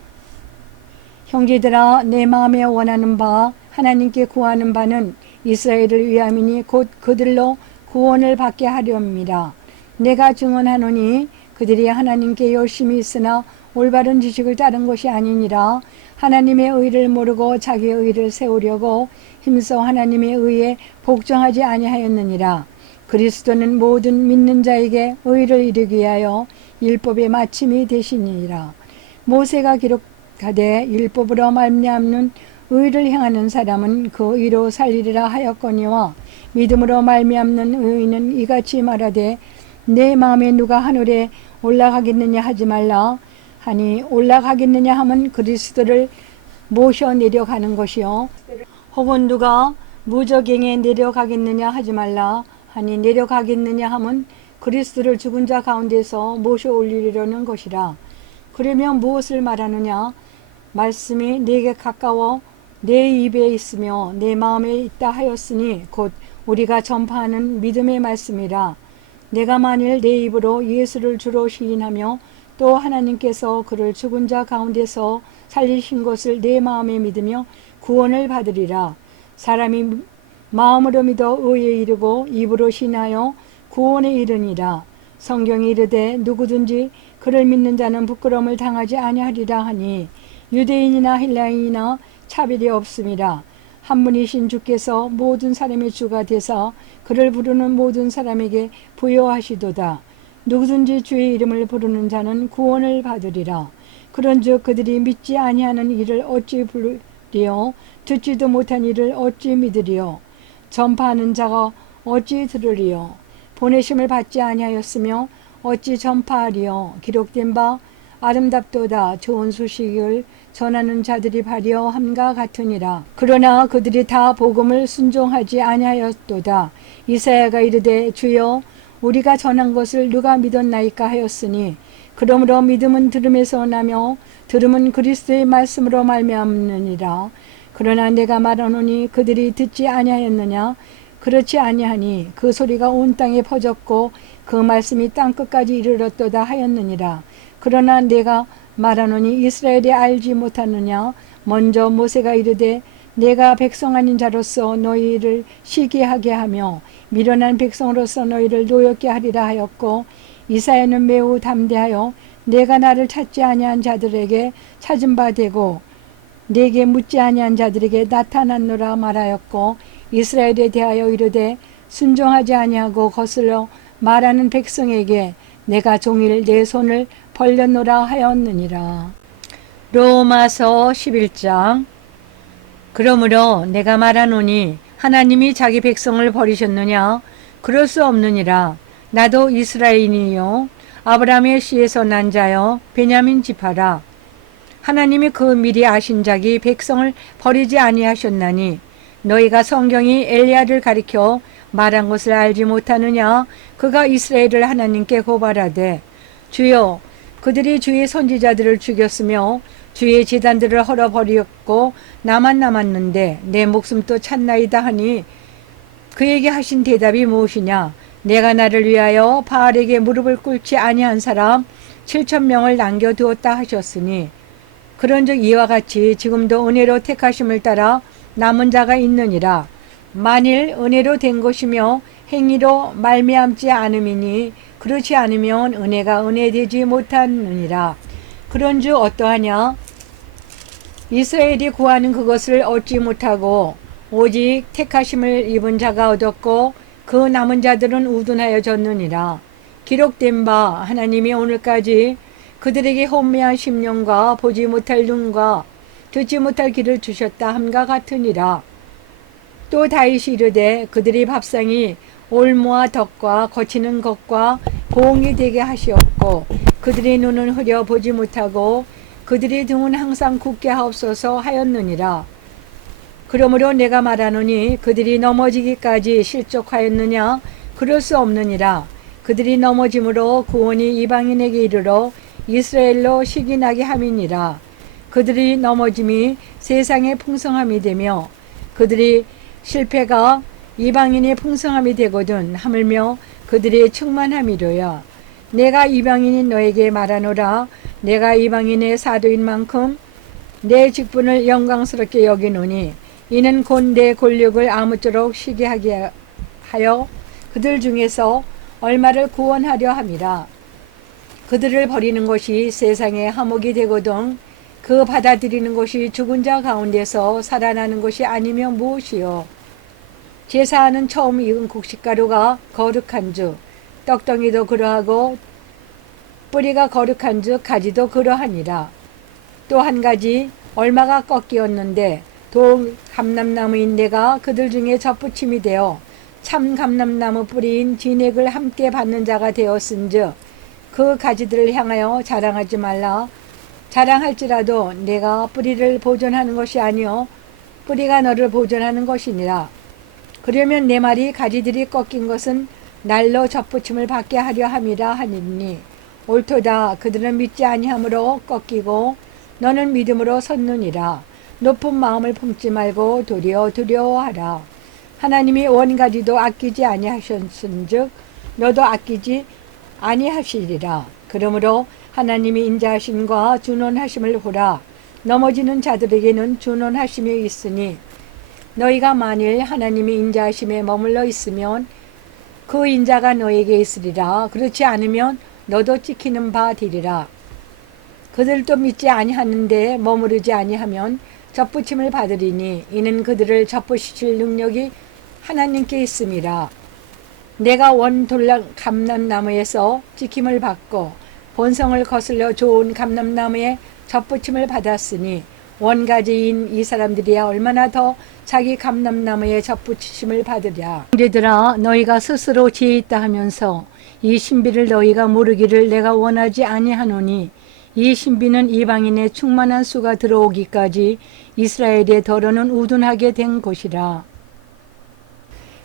형제들아 내 마음에 원하는 바 하나님께 구하는 바는 이스라엘을 위함이니 곧 그들로 구원을 받게 하렵니다. 내가 증언하노니 그들이 하나님께 열심히 있으나 올바른 지식을 따른 것이 아니니라. 하나님의 의를 모르고 자기의 의를 세우려고 힘써 하나님의 의에 복종하지 아니하였느니라. 그리스도는 모든 믿는 자에게 의를 이루기 위하여 율법의 마침이 되시니라. 모세가 기록하되 율법으로 말미암는 의를 행하는 사람은 그 의로 살리리라 하였거니와 믿음으로 말미암는 의인은 이같이 말하되 내 마음에 누가 하늘에 올라가겠느냐 하지 말라 하니 올라가겠느냐 하면 그리스도를 모셔 내려가는 것이요 혹은 누가 무저갱에 내려가겠느냐 하지 말라 하니 내려가겠느냐 하면 그리스도를 죽은 자 가운데서 모셔 올리려는 것이라. 그러면 무엇을 말하느냐? 말씀이 내게 가까워 내 입에 있으며 내 마음에 있다 하였으니 곧 우리가 전파하는 믿음의 말씀이라. 내가 만일 내 입으로 예수를 주로 시인하며 또 하나님께서 그를 죽은 자 가운데서 살리신 것을 내 마음에 믿으며 구원을 받으리라. 사람이 마음으로 믿어 의에 이르고 입으로 신하여 구원에 이르니라. 성경이 이르되 누구든지 그를 믿는 자는 부끄러움을 당하지 아니하리라 하니 유대인이나 헬라인이나 차별이 없음이라. 한 분이신 주께서 모든 사람의 주가 되사 그를 부르는 모든 사람에게 부여하시도다. 누구든지 주의 이름을 부르는 자는 구원을 받으리라. 그런즉 그들이 믿지 아니하는 일을 어찌 들으리요? 듣지도 못한 이를 어찌 믿으리요? 전파하는 자가 어찌 들으리요? 보내심을 받지 아니하였으며 어찌 전파하리요? 기록된 바 아름답도다 좋은 소식을 전하는 자들이 발이여 함과 같으니라. 그러나 그들이 다 복음을 순종하지 아니하였도다. 이사야가 이르되 주여 우리가 전한 것을 누가 믿었나이까 하였으니 그러므로 믿음은 들음에서 나며 들음은 그리스도의 말씀으로 말미암느니라. 그러나 내가 말하노니 그들이 듣지 아니하였느냐? 그렇지 아니하니 그 소리가 온 땅에 퍼졌고 그 말씀이 땅끝까지 이르렀도다 하였느니라. 그러나 내가 말하노니 이스라엘이 알지 못하느냐? 먼저 모세가 이르되 내가 백성 아닌 자로서 너희를 시기하게 하며 미련한 백성으로서 너희를 노엽게 하리라 하였고, 이사야는 매우 담대하여 내가 나를 찾지 아니한 자들에게 찾은 바 되고 내게 묻지 아니한 자들에게 나타났노라 말하였고, 이스라엘에 대하여 이르되 순종하지 아니하고 거슬러 말하는 백성에게 내가 종일 내 손을 벌렸노라 하였느니라. 로마서 11장. 그러므로 내가 말하노니 하나님이 자기 백성을 버리셨느냐? 그럴 수 없느니라. 나도 이스라엘이요 아브라함의 씨에서 난 자여 베냐민 지파라. 하나님이 그 미리 아신 자기 백성을 버리지 아니하셨나니 너희가 성경이 엘리야를 가리켜 말한 것을 알지 못하느냐? 그가 이스라엘을 하나님께 고발하되 주여 그들이 주의 선지자들을 죽였으며 주의 제단들을 헐어버렸고 나만 남았는데 내 목숨도 찼나이다 하니 그에게 하신 대답이 무엇이냐? 내가 나를 위하여 바알에게 무릎을 꿇지 아니한 사람 7,000명을 남겨두었다 하셨으니 그런즉 이와 같이 지금도 은혜로 택하심을 따라 남은 자가 있느니라. 만일 은혜로 된 것이며 행위로 말미암지 않음이니 그렇지 않으면 은혜가 은혜되지 못하느니라. 그런즉 어떠하냐? 이스라엘이 구하는 그것을 얻지 못하고 오직 택하심을 입은 자가 얻었고 그 남은 자들은 우둔하여졌느니라. 기록된 바 하나님이 오늘까지 그들에게 혼미한 심령과 보지 못할 눈과 듣지 못할 귀를 주셨다 함과 같으니라. 또 다윗이 이르되 그들이 밥상이 올무와 덕과 거치는 것과 보응이 되게 하시었고 그들의 눈은 흐려 보지 못하고 그들의 등은 항상 굳게 하옵소서 하였느니라. 그러므로 내가 말하노니 그들이 넘어지기까지 실족하였느냐? 그럴 수 없느니라. 그들이 넘어짐으로 구원이 이방인에게 이르러 이스라엘로 시기나게 함이니라. 그들이 넘어짐이 세상의 풍성함이 되며 그들이 실패가 이방인의 풍성함이 되거든 하물며 그들의 충만함이로야. 내가 이방인인 너에게 말하노라. 내가 이방인의 사도인 만큼 내 직분을 영광스럽게 여기노니 이는 곧 내 권력을 아무쪼록 시기하게 하여 그들 중에서 얼마를 구원하려 함이라. 그들을 버리는 것이 세상의 화목이 되거든 그 받아들이는 것이 죽은 자 가운데서 살아나는 것이 아니면 무엇이요? 제사하는 처음 익은 곡식가루가 거룩한 즉 떡덩이도 그러하고 뿌리가 거룩한 즉 가지도 그러하니라. 또 한 가지 얼마가 꺾이었는데 도 감람나무인 내가 그들 중에 젖붙임이 되어 참 감람나무 뿌리인 진액을 함께 받는 자가 되었은즉 그 가지들을 향하여 자랑하지 말라. 자랑할지라도 내가 뿌리를 보존하는 것이 아니요 뿌리가 너를 보존하는 것이니라. 그러면 내 말이 가지들이 꺾인 것은 날로 젖붙임을 받게 하려 함이라 하니니 옳도다. 그들은 믿지 아니함으로 꺾이고 너는 믿음으로 섰느니라. 높은 마음을 품지 말고 도리어 두려워하라. 하나님이 원가지도 아끼지 아니하셨은즉 너도 아끼지 아니하시리라. 그러므로 하나님이 인자하심과 준원하심을 보라. 넘어지는 자들에게는 준원하심이 있으니 너희가 만일 하나님이 인자하심에 머물러 있으면 그 인자가 너에게 있으리라. 그렇지 않으면 너도 찍히는 바 되리라. 그들도 믿지 아니하는데 머무르지 아니하면 젖붙임을 받으리니 이는 그들을 젖붙이실 능력이 하나님께 있음이라. 내가 원 감람나무에서 찍힘을 받고 본성을 거슬러 좋은 감람나무에 젖붙임을 받았으니 원가지인 이 사람들이야 얼마나 더 자기 감람나무에 접붙이심을 받으랴. 형제들아, 너희가 스스로 지혜 있다 하면서 이 신비를 너희가 모르기를 내가 원하지 아니하노니, 이 신비는 이방인의 충만한 수가 들어오기까지 이스라엘의 더러는 우둔하게 된 것이라.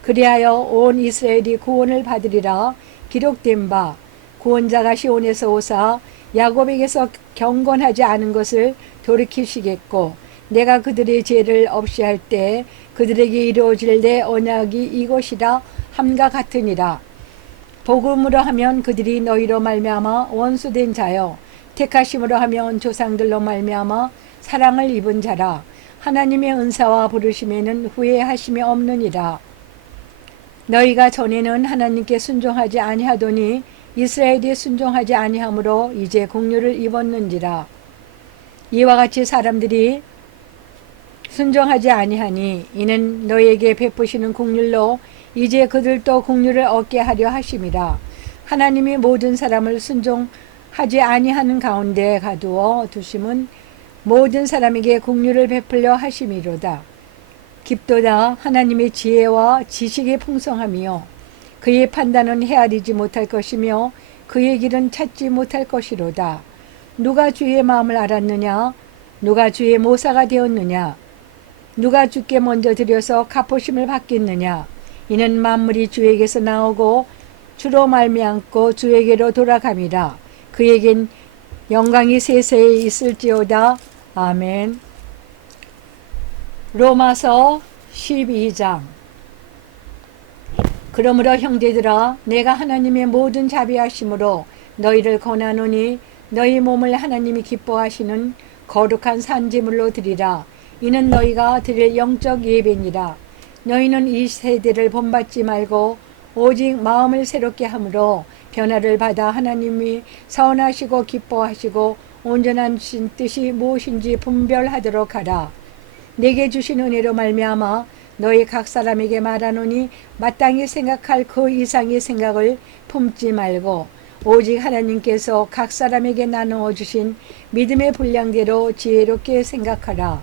그리하여 온 이스라엘이 구원을 받으리라. 기록된 바 구원자가 시온에서 오사 야곱에게서 경건하지 않은 것을 돌이키시겠고, 내가 그들의 죄를 없이 할 때 그들에게 이루어질 내 언약이 이것이라 함과 같으니라. 복음으로 하면 그들이 너희로 말미암아 원수된 자여, 택하심으로 하면 조상들로 말미암아 사랑을 입은 자라. 하나님의 은사와 부르심에는 후회하심이 없느니라. 너희가 전에는 하나님께 순종하지 아니하더니 이스라엘이 순종하지 아니하므로 이제 공료를 입었는지라. 이와 같이 사람들이 순종하지 아니하니 이는 너희에게 베푸시는 공률로 이제 그들도 공률을 얻게 하려 하심이라. 하나님이 모든 사람을 순종하지 아니하는 가운데 가두어 두심은 모든 사람에게 공률을 베풀려 하심이로다. 깊도다 하나님의 지혜와 지식의 풍성함이요 그의 판단은 헤아리지 못할 것이며 그의 길은 찾지 못할 것이로다. 누가 주의 마음을 알았느냐? 누가 주의 모사가 되었느냐? 누가 주께 먼저 드려서 갚으심을 받겠느냐? 이는 만물이 주에게서 나오고 주로 말미암고 주에게로 돌아감이라. 그에겐 영광이 세세히 있을지어다. 아멘. 로마서 12장. 그러므로 형제들아, 내가 하나님의 모든 자비하심으로 너희를 권하노니 너희 몸을 하나님이 기뻐하시는 거룩한 산제물로 드리라. 이는 너희가 드릴 영적 예배니라. 너희는 이 세대를 본받지 말고 오직 마음을 새롭게 함으로 변화를 받아 하나님이 선하시고 기뻐하시고 온전한 뜻이 무엇인지 분별하도록 하라. 내게 주신 은혜로 말미암아 너희 각 사람에게 말하노니 마땅히 생각할 그 이상의 생각을 품지 말고 오직 하나님께서 각 사람에게 나누어 주신 믿음의 분량대로 지혜롭게 생각하라.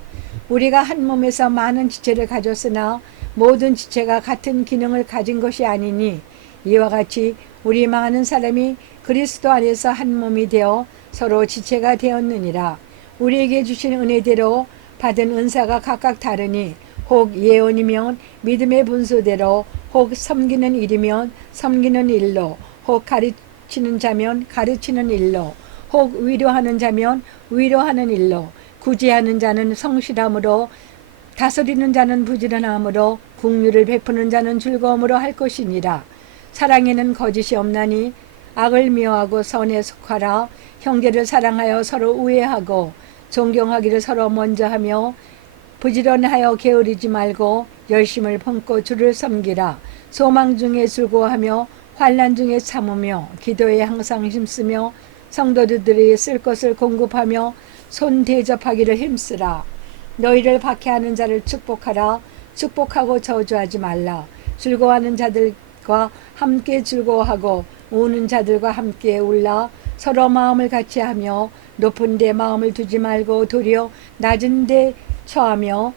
우리가 한 몸에서 많은 지체를 가졌으나 모든 지체가 같은 기능을 가진 것이 아니니, 이와 같이 우리 많은 사람이 그리스도 안에서 한 몸이 되어 서로 지체가 되었느니라. 우리에게 주신 은혜대로 받은 은사가 각각 다르니 혹 예언이면 믿음의 분수대로, 혹 섬기는 일이면 섬기는 일로, 혹 가르치는 자면 가르치는 일로, 혹 위로하는 자면 위로하는 일로, 구제하는 자는 성실함으로, 다스리는 자는 부지런함으로, 긍휼을 베푸는 자는 즐거움으로 할 것이니라. 사랑에는 거짓이 없나니 악을 미워하고 선에 속하라. 형제를 사랑하여 서로 우애하고 존경하기를 서로 먼저 하며 부지런하여 게으르지 말고 열심을 품고 주를 섬기라. 소망 중에 즐거워하며 환난 중에 참으며 기도에 항상 힘쓰며 성도들이 쓸 것을 공급하며 손 대접하기를 힘쓰라. 너희를 박해하는 자를 축복하라. 축복하고 저주하지 말라. 즐거워하는 자들과 함께 즐거워하고 우는 자들과 함께 울라. 서로 마음을 같이 하며 높은 데 마음을 두지 말고 도리어 낮은 데 처하며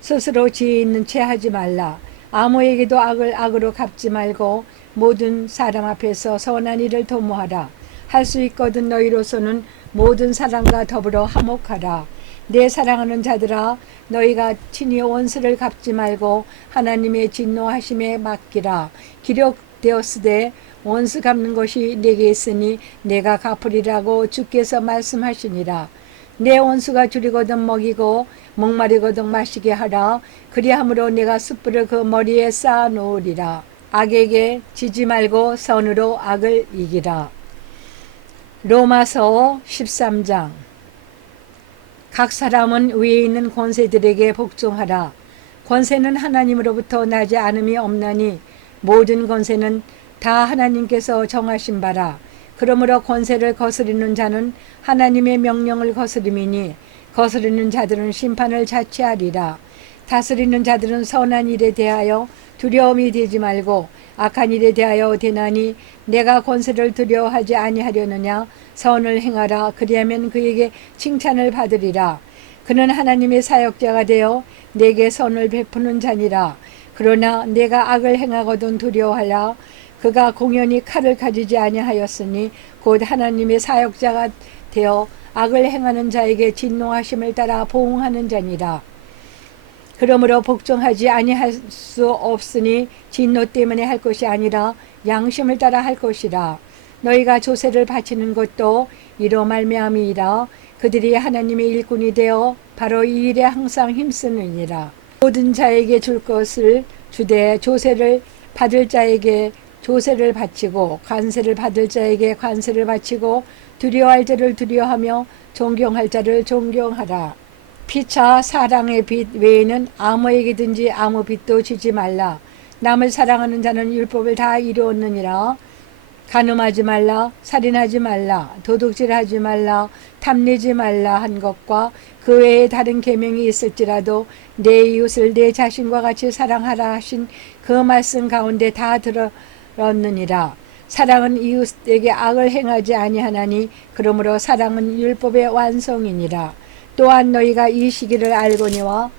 스스로 지혜 있는 채 하지 말라. 아무에게도 악을 악으로 갚지 말고 모든 사람 앞에서 선한 일을 도모하라. 할 수 있거든 너희로서는 모든 사람과 더불어 화목하라. 내 사랑하는 자들아, 너희가 친히 원수를 갚지 말고 하나님의 진노하심에 맡기라. 기록되었으되 원수 갚는 것이 내게 있으니 내가 갚으리라고 주께서 말씀하시니라. 내 원수가 줄이거든 먹이고 목마르거든 마시게 하라. 그리함으로 내가 숯불을 그 머리에 쌓아 놓으리라. 악에게 지지 말고 선으로 악을 이기라. 로마서 13장. 각 사람은 위에 있는 권세들에게 복종하라. 권세는 하나님으로부터 나지 않음이 없나니 모든 권세는 다 하나님께서 정하신 바라. 그러므로 권세를 거스리는 자는 하나님의 명령을 거스림이니 거스리는 자들은 심판을 자취하리라. 다스리는 자들은 선한 일에 대하여 두려움이 되지 말고 악한 일에 대하여 되나니 내가 권세를 두려워하지 아니하려느냐. 선을 행하라. 그리하면 그에게 칭찬을 받으리라. 그는 하나님의 사역자가 되어 내게 선을 베푸는 자니라. 그러나 내가 악을 행하거든 두려워하라. 그가 공연히 칼을 가지지 아니하였으니 곧 하나님의 사역자가 되어 악을 행하는 자에게 진노하심을 따라 보응하는 자니라. 그러므로 복종하지 아니할 수 없으니 진노 때문에 할 것이 아니라 양심을 따라 할 것이라. 너희가 조세를 바치는 것도 이로 말미암이라. 그들이 하나님의 일꾼이 되어 바로 이 일에 항상 힘쓰느니라. 모든 자에게 줄 것을 주되 조세를 받을 자에게 조세를 바치고 관세를 받을 자에게 관세를 바치고 두려워할 자를 두려워하며 존경할 자를 존경하라. 피차 사랑의 빚 외에는 아무에게든지 아무 빚도 지지 말라. 남을 사랑하는 자는 율법을 다 이루었느니라. 간음하지 말라, 살인하지 말라, 도둑질하지 말라, 탐내지 말라 한 것과 그 외에 다른 계명이 있을지라도 내 이웃을 내 자신과 같이 사랑하라 하신 그 말씀 가운데 다 들었느니라. 사랑은 이웃에게 악을 행하지 아니하나니 그러므로 사랑은 율법의 완성이니라. 또한 너희가 이 시기를 알거니와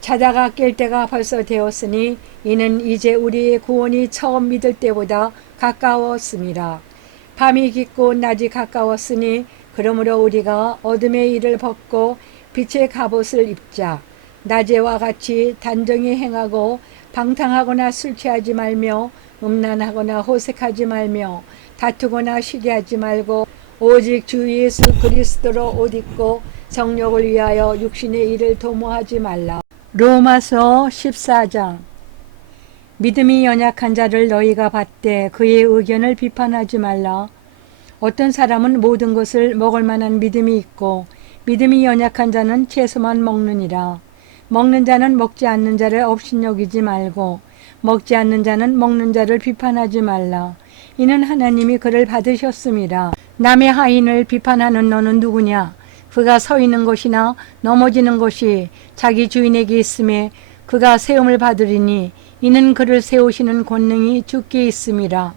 자다가 깰 때가 벌써 되었으니 이는 이제 우리의 구원이 처음 믿을 때보다 가까웠습니다. 밤이 깊고 낮이 가까웠으니 그러므로 우리가 어둠의 일을 벗고 빛의 갑옷을 입자. 낮에와 같이 단정히 행하고 방탕하거나 술 취하지 말며 음란하거나 호색하지 말며 다투거나 시기하지 말고 오직 주 예수 그리스도로 옷 입고 정욕을 위하여 육신의 일을 도모하지 말라. 로마서 14장. 믿음이 연약한 자를 너희가 받되 그의 의견을 비판하지 말라. 어떤 사람은 모든 것을 먹을 만한 믿음이 있고 믿음이 연약한 자는 채소만 먹느니라. 먹는 자는 먹지 않는 자를 업신여기지 말고 먹지 않는 자는 먹는 자를 비판하지 말라. 이는 하나님이 그를 받으셨음이라. 남의 하인을 비판하는 너는 누구냐? 그가 서 있는 것이나 넘어지는 것이 자기 주인에게 있음에 그가 세움을 받으리니 이는 그를 세우시는 권능이 주께 있음이라.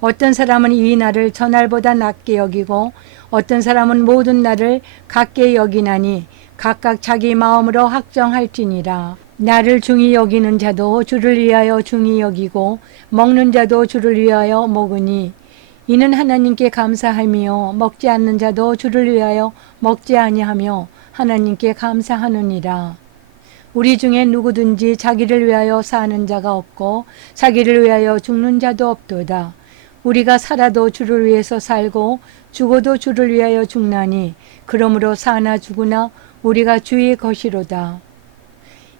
어떤 사람은 이 날을 저 날보다 낮게 여기고 어떤 사람은 모든 날을 같게 여기나니 각각 자기 마음으로 확정할지니라. 나를 중히 여기는 자도 주를 위하여 중히 여기고 먹는 자도 주를 위하여 먹으니 이는 하나님께 감사하며 먹지 않는 자도 주를 위하여 먹지 아니하며 하나님께 감사하느니라. 우리 중에 누구든지 자기를 위하여 사는 자가 없고 자기를 위하여 죽는 자도 없도다. 우리가 살아도 주를 위해서 살고 죽어도 주를 위하여 죽나니 그러므로 사나 죽으나 우리가 주의 것이로다.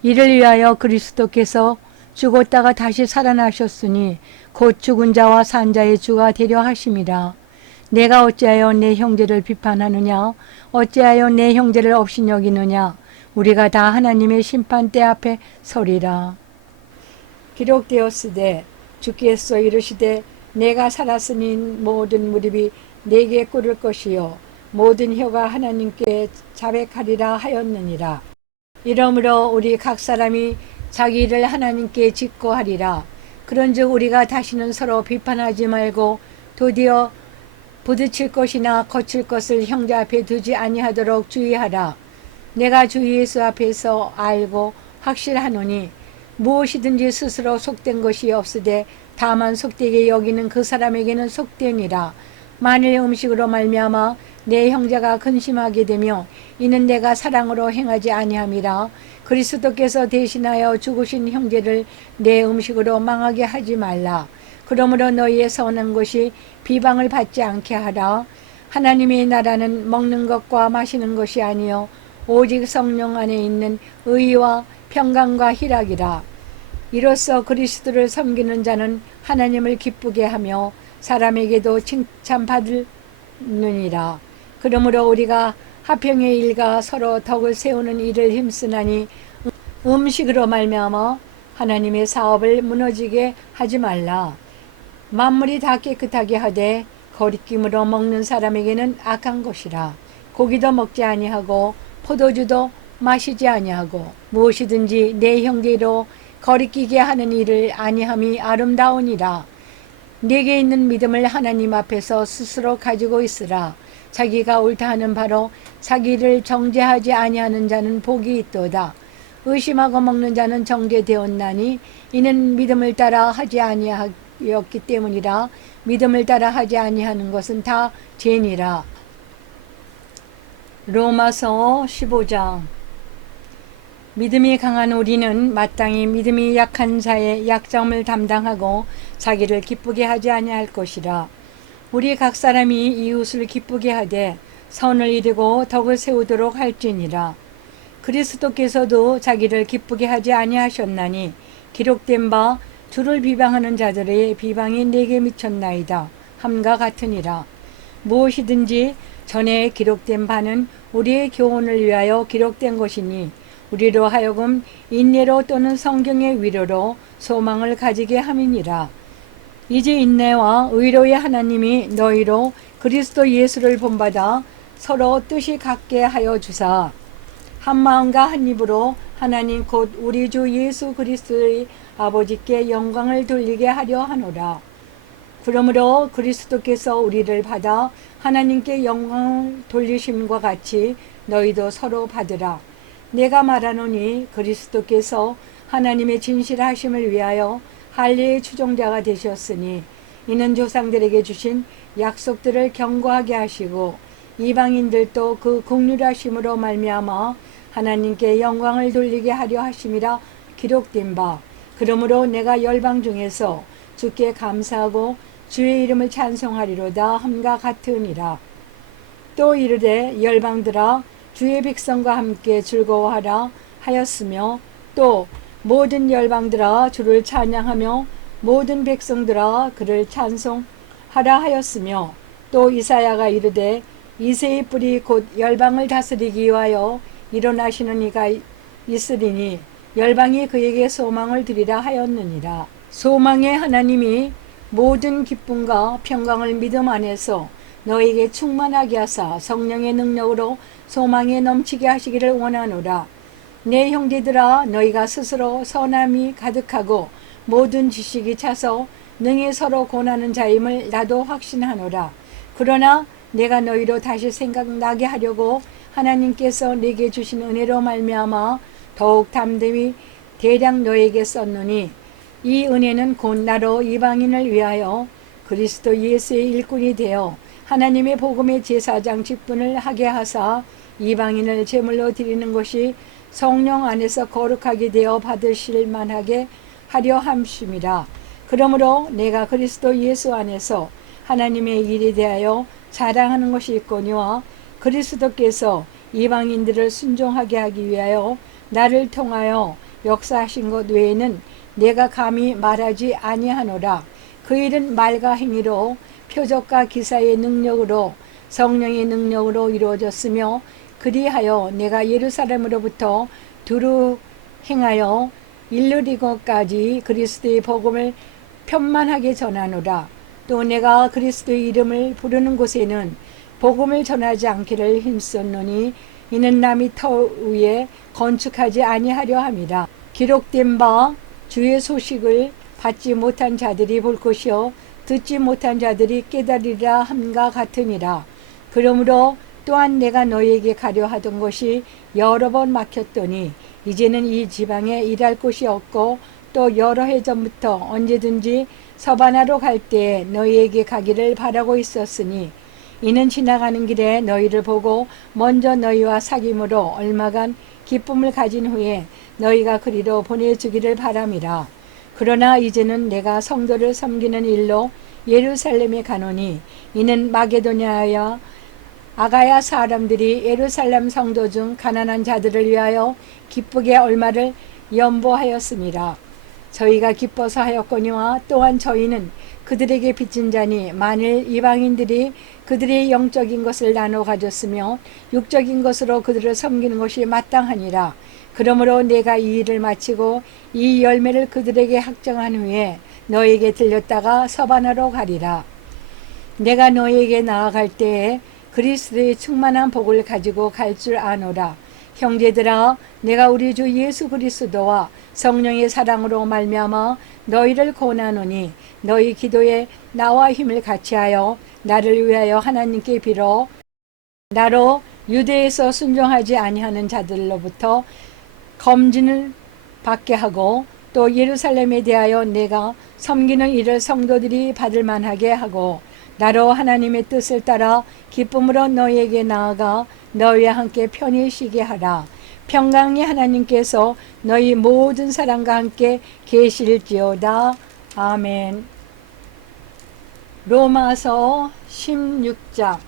이를 위하여 그리스도께서 죽었다가 다시 살아나셨으니 곧 죽은 자와 산 자의 주가 되려 하심이라. 내가 어찌하여 내 형제를 비판하느냐? 어찌하여 내 형제를 업신여기느냐? 우리가 다 하나님의 심판대 앞에 서리라. 기록되었으되 주께서 이르시되 내가 살았으니 모든 무릎이 내게 꿇을 것이요 모든 혀가 하나님께 자백하리라 하였느니라. 이러므로 우리 각 사람이 자기 일을 하나님께 직고하리라. 그런즉 우리가 다시는 서로 비판하지 말고 도리어 부딪힐 것이나 거칠 것을 형제 앞에 두지 아니하도록 주의하라. 내가 주 예수 앞에서 알고 확실하노니 무엇이든지 스스로 속된 것이 없으되 다만 속되게 여기는 그 사람에게는 속되니라. 만일 음식으로 말미암아 내 형제가 근심하게 되며 이는 내가 사랑으로 행하지 아니함이라. 그리스도께서 대신하여 죽으신 형제를 내 음식으로 망하게 하지 말라. 그러므로 너희의 선한 것이 비방을 받지 않게 하라. 하나님의 나라는 먹는 것과 마시는 것이 아니요 오직 성령 안에 있는 의와 평강과 희락이라. 이로써 그리스도를 섬기는 자는 하나님을 기쁘게 하며 사람에게도 칭찬받느니라. 그러므로 우리가 화평의 일과 서로 덕을 세우는 일을 힘쓰나니 음식으로 말미암아 하나님의 사업을 무너지게 하지 말라. 만물이 다 깨끗하게 하되 거리낌으로 먹는 사람에게는 악한 것이라. 고기도 먹지 아니하고 포도주도 마시지 아니하고 무엇이든지 내 형제로 거리끼게 하는 일을 아니함이 아름다우니라. 내게 있는 믿음을 하나님 앞에서 스스로 가지고 있으라. 자기가 옳다 하는 바로 자기를 정죄하지 아니하는 자는 복이 있도다. 의심하고 먹는 자는 정죄되었나니 이는 믿음을 따라 하지 아니하였기 때문이라. 믿음을 따라 하지 아니하는 것은 다 죄니라. 로마서 15장. 믿음이 강한 우리는 마땅히 믿음이 약한 자의 약점을 담당하고 자기를 기쁘게 하지 아니할 것이라. 우리 각 사람이 이웃을 기쁘게 하되 선을 이루고 덕을 세우도록 할지니라. 그리스도께서도 자기를 기쁘게 하지 아니하셨나니 기록된 바 주를 비방하는 자들의 비방이 내게 미쳤나이다 함과 같으니라. 무엇이든지 전에 기록된 바는 우리의 교훈을 위하여 기록된 것이니 우리로 하여금 인내로 또는 성경의 위로로 소망을 가지게 함이니라. 이제 인내와 의로의 하나님이 너희로 그리스도 예수를 본받아 서로 뜻이 같게 하여 주사 한 마음과 한 입으로 하나님 곧 우리 주 예수 그리스도의 아버지께 영광을 돌리게 하려 하노라. 그러므로 그리스도께서 우리를 받아 하나님께 영광을 돌리심과 같이 너희도 서로 받으라. 내가 말하노니 그리스도께서 하나님의 진실하심을 위하여 할례의 추종자가 되셨으니 이는 조상들에게 주신 약속들을 견고하게 하시고 이방인들도 그 긍휼하심으로 말미암아 하나님께 영광을 돌리게 하려 하심이라 기록된 바. 그러므로 내가 열방 중에서 주께 감사하고 주의 이름을 찬송하리로다 함과 같으니라. 또 이르되 열방들아 주의 백성과 함께 즐거워하라 하였으며 또 모든 열방들아 주를 찬양하며 모든 백성들아 그를 찬송하라 하였으며 또 이사야가 이르되 이새의 뿔이 곧 열방을 다스리기 위하여 일어나시는 이가 있으리니 열방이 그에게 소망을 드리라 하였느니라. 소망의 하나님이 모든 기쁨과 평강을 믿음 안에서 너에게 충만하게 하사 성령의 능력으로 소망에 넘치게 하시기를 원하노라. 내 형제들아 너희가 스스로 선함이 가득하고 모든 지식이 차서 능히 서로 권하는 자임을 나도 확신하노라. 그러나 내가 너희로 다시 생각나게 하려고 하나님께서 내게 주신 은혜로 말미암아 더욱 담대히 대량 너에게 썼노니 이 은혜는 곧 나로 이방인을 위하여 그리스도 예수의 일꾼이 되어 하나님의 복음의 제사장 직분을 하게 하사 이방인을 제물로 드리는 것이 성령 안에서 거룩하게 되어 받으실 만하게 하려 함심이라. 그러므로 내가 그리스도 예수 안에서 하나님의 일에 대하여 자랑하는 것이 있거니와 그리스도께서 이방인들을 순종하게 하기 위하여 나를 통하여 역사하신 것 외에는 내가 감히 말하지 아니하노라. 그 일은 말과 행위로 표적과 기사의 능력으로 성령의 능력으로 이루어졌으며 그리하여 내가 예루살렘으로부터 두루 행하여 일루리고까지 그리스도의 복음을 편만하게 전하노라. 또 내가 그리스도의 이름을 부르는 곳에는 복음을 전하지 않기를 힘썼노니 이는 남이 터 위에 건축하지 아니하려 함이라. 기록된 바 주의 소식을 받지 못한 자들이 볼 것이요 듣지 못한 자들이 깨달으리라 함과 같으니라. 그러므로 또한 내가 너희에게 가려 하던 것이 여러 번 막혔더니 이제는 이 지방에 일할 곳이 없고 또 여러 해 전부터 언제든지 서바나로 갈 때에 너희에게 가기를 바라고 있었으니 이는 지나가는 길에 너희를 보고 먼저 너희와 사귐으로 얼마간 기쁨을 가진 후에 너희가 그리로 보내주기를 바람이라. 그러나 이제는 내가 성도를 섬기는 일로 예루살렘에 가노니 이는 마게도냐와 아가야 사람들이 예루살렘 성도 중 가난한 자들을 위하여 기쁘게 얼마를 연보하였음이라. 저희가 기뻐서 하였거니와 또한 저희는 그들에게 빚진 자니 만일 이방인들이 그들의 영적인 것을 나눠 가졌으며 육적인 것으로 그들을 섬기는 것이 마땅하니라. 그러므로 내가 이 일을 마치고 이 열매를 그들에게 확정한 후에 너에게 들렸다가 서바나로 가리라. 내가 너에게 나아갈 때에 그리스도의 충만한 복을 가지고 갈 줄 아노라. 형제들아 내가 우리 주 예수 그리스도와 성령의 사랑으로 말미암아 너희를 권하노니 너희 기도에 나와 힘을 같이하여 나를 위하여 하나님께 빌어 나로 유대에서 순종하지 아니하는 자들로부터 검진을 받게 하고 또 예루살렘에 대하여 내가 섬기는 일을 성도들이 받을 만하게 하고 나로 하나님의 뜻을 따라 기쁨으로 너희에게 나아가 너희와 함께 편히 쉬게 하라. 평강의 하나님께서 너희 모든 사람과 함께 계실지어다. 아멘. 로마서 16장.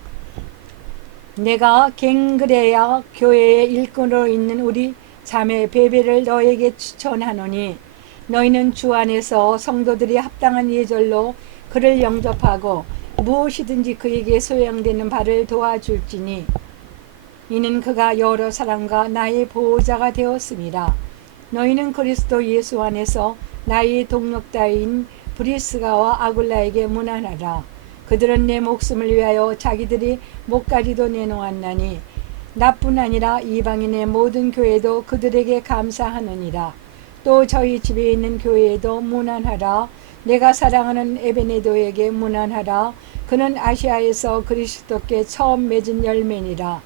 내가 갱그레아 교회의 일꾼으로 있는 우리 자매 베베를 너에게 추천하노니 너희는 주 안에서 성도들이 합당한 예절로 그를 영접하고 무엇이든지 그에게 소용되는 바를 도와줄지니 이는 그가 여러 사람과 나의 보호자가 되었습니다. 너희는 그리스도 예수 안에서 나의 동력자인 브리스가와 아굴라에게 문안하라. 그들은 내 목숨을 위하여 자기들이 목까지도 내놓았나니 나뿐 아니라 이방인의 모든 교회도 그들에게 감사하느니라. 또 저희 집에 있는 교회에도 문안하라. 내가 사랑하는 에베네도에게 문안하라. 그는 아시아에서 그리스도께 처음 맺은 열매니라.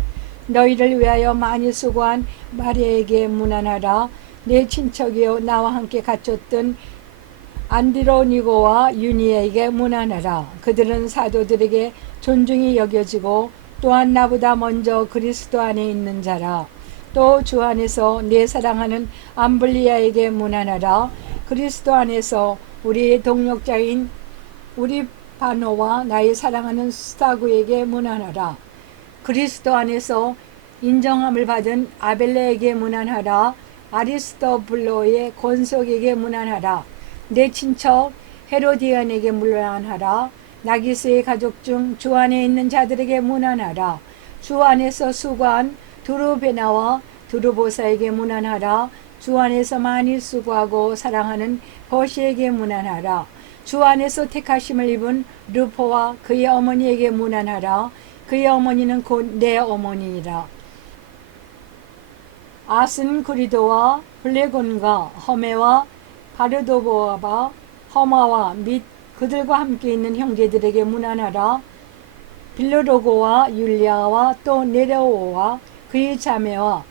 너희를 위하여 많이 수고한 마리아에게 문안하라. 내 친척이요 나와 함께 갇혔던 안드로니고와 유니에게 문안하라. 그들은 사도들에게 존중이 여겨지고 또한 나보다 먼저 그리스도 안에 있는 자라. 또 주 안에서 내 사랑하는 암블리아에게 문안하라. 그리스도 안에서 우리의 동력자인 우리 바노와 나의 사랑하는 스타구에게 문안하라. 그리스도 안에서 인정함을 받은 아벨레에게 문안하라. 아리스토블로의 권속에게 문안하라. 내 친척 헤로디안에게 문안하라. 나기스의 가족 중 주 안에 있는 자들에게 문안하라. 주 안에서 수고한 두루베나와 두루보사에게 문안하라. 주 안에서 많이 수고하고 사랑하는 버시에게 문안하라. 주 안에서 택하심을 입은 루포와 그의 어머니에게 문안하라. 그의 어머니는 곧 내 어머니니라. 아스ን그리도와 블레곤과 허메와 바르도보와 허마와 및 그들과 함께 있는 형제들에게 문안하라. 빌로로고와 율리아와 또 네레오와 그의 자매와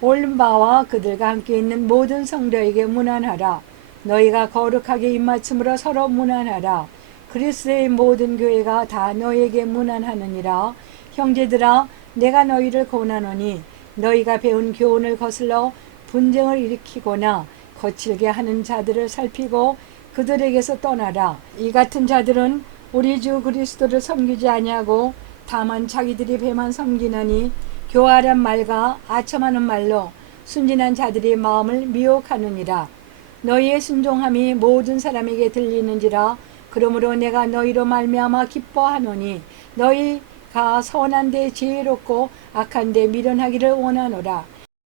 올바와 그들과 함께 있는 모든 성도에게 문안하라. 너희가 거룩하게 입맞춤으로 서로 문안하라. 그리스도의 모든 교회가 다 너희에게 문안하느니라. 형제들아, 내가 너희를 권하노니 너희가 배운 교훈을 거슬러 분쟁을 일으키거나 거칠게 하는 자들을 살피고 그들에게서 떠나라. 이 같은 자들은 우리 주 그리스도를 섬기지 아니하고 다만 자기들이 배만 섬기느니 교활한 말과 아첨하는 말로 순진한 자들이 마음을 미혹하느니라. 너희의 순종함이 모든 사람에게 들리는지라. 그러므로 내가 너희로 말미암아 기뻐하노니 너희가 선한 데 지혜롭고 악한 데 미련하기를 원하노라.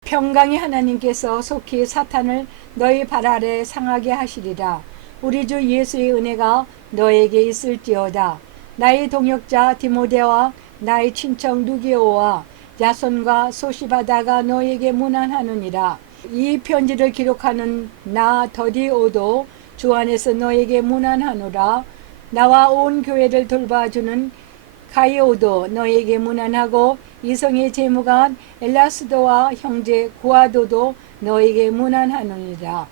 평강의 하나님께서 속히 사탄을 너희 발 아래 상하게 하시리라. 우리 주 예수의 은혜가 너에게 있을지어다. 나의 동역자 디모데와 나의 친척 누기오와 야손과 소시바다가 너에게 문안하느니라. 이 편지를 기록하는 나 더디오도 주 안에서 너에게 문안하노라. 나와 온 교회를 돌봐주는 가이오도 너에게 문안하고 이성의 제무관 엘라스도와 형제 구아도도 너에게 문안하느니라.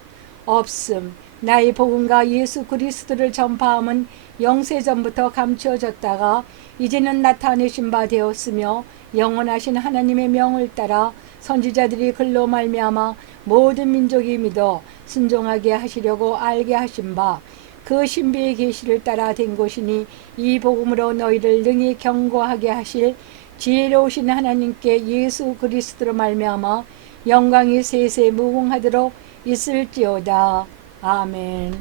없음. 나의 복음과 예수 그리스도를 전파함은 영세전부터 감추어졌다가 이제는 나타내신 바 되었으며 영원하신 하나님의 명을 따라 선지자들이 글로 말미암아 모든 민족이 믿어 순종하게 하시려고 알게 하신 바 그 신비의 계시를 따라 된 것이니 이 복음으로 너희를 능히 경고하게 하실 지혜로우신 하나님께 예수 그리스도로 말미암아 영광이 세세 무궁하도록 있을지어다. 아멘.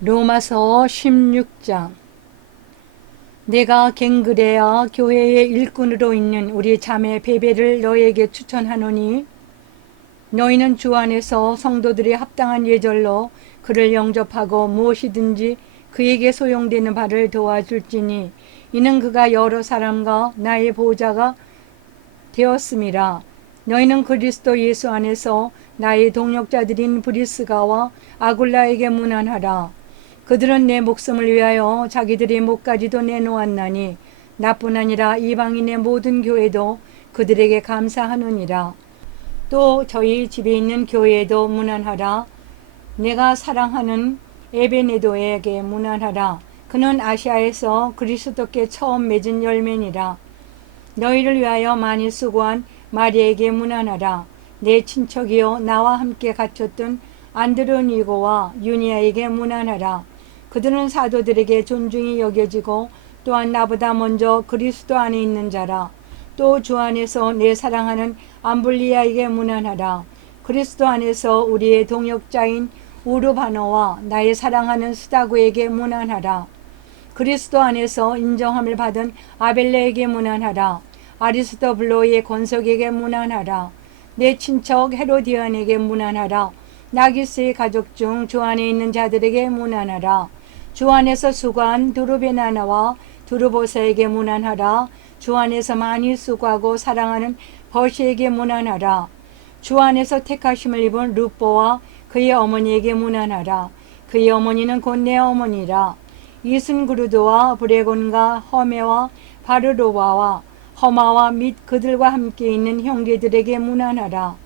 로마서 16장. 내가 갱그레아 교회의 일꾼으로 있는 우리 자매 베베를 너에게 추천하노니 너희는 주 안에서 성도들이 합당한 예절로 그를 영접하고 무엇이든지 그에게 소용되는 바를 도와줄지니 이는 그가 여러 사람과 나의 보호자가 되었음이라. 너희는 그리스도 예수 안에서 나의 동역자들인 브리스가와 아굴라에게 문안하라. 그들은 내 목숨을 위하여 자기들의 목까지도 내놓았나니 나뿐 아니라 이방인의 모든 교회도 그들에게 감사하느니라. 또 저희 집에 있는 교회에도 문안하라. 내가 사랑하는 에베네도에게 문안하라. 그는 아시아에서 그리스도께 처음 맺은 열매니라. 너희를 위하여 많이 수고한 마리에게 문안하라. 내 친척이요 나와 함께 갇혔던 안드로니고와 유니아에게 문안하라. 그들은 사도들에게 존중이 여겨지고 또한 나보다 먼저 그리스도 안에 있는 자라. 또 주 안에서 내 사랑하는 암블리아에게 문안하라. 그리스도 안에서 우리의 동역자인 우르바노와 나의 사랑하는 스다구에게 문안하라. 그리스도 안에서 인정함을 받은 아벨레에게 문안하라. 아리스토블로의 권석에게 문안하라. 내 친척 헤로디안에게 문안하라. 나기스의 가족 중 주 안에 있는 자들에게 문안하라. 주 안에서 수고한 두르베나나와 두르보사에게 문안하라. 주 안에서 많이 수고하고 사랑하는 버시에게 문안하라. 주 안에서 택하심을 입은 루뽀와 그의 어머니에게 문안하라. 그의 어머니는 곧 내 어머니라. 이순그루드와 브레곤과 허메와 바르로바와 허마와 및 그들과 함께 있는 형제들에게 문안하라.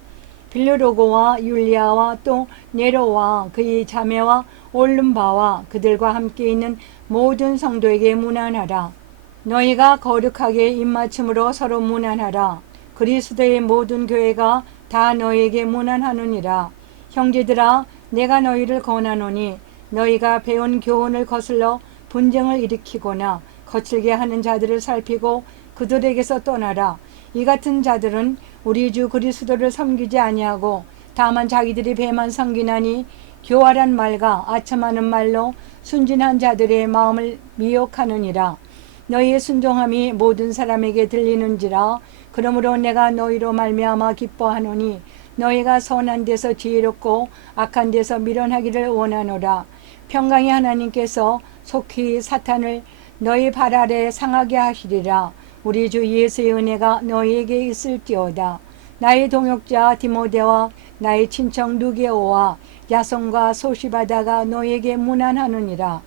빌르로고와 율리아와 또 네로와 그의 자매와 올름바와 그들과 함께 있는 모든 성도에게 문안하라. 너희가 거룩하게 입맞춤으로 서로 문안하라. 그리스도의 모든 교회가 다 너희에게 문안하느니라. 형제들아, 내가 너희를 권하노니 너희가 배운 교훈을 거슬러 분쟁을 일으키거나 거칠게 하는 자들을 살피고 그들에게서 떠나라. 이 같은 자들은 우리 주 그리스도를 섬기지 아니하고 다만 자기들이 배만 섬기나니 교활한 말과 아첨하는 말로 순진한 자들의 마음을 미혹하느니라. 너희의 순종함이 모든 사람에게 들리는지라. 그러므로 내가 너희로 말미암아 기뻐하노니 너희가 선한 데서 지혜롭고 악한 데서 미련하기를 원하노라. 평강의 하나님께서 속히 사탄을 너희 발 아래 상하게 하시리라. 우리 주 예수의 은혜가 너희에게 있을지어다. 나의 동역자 디모데와 나의 친척 누게오와 야손과 소시바다가 너희에게 문안하느니라.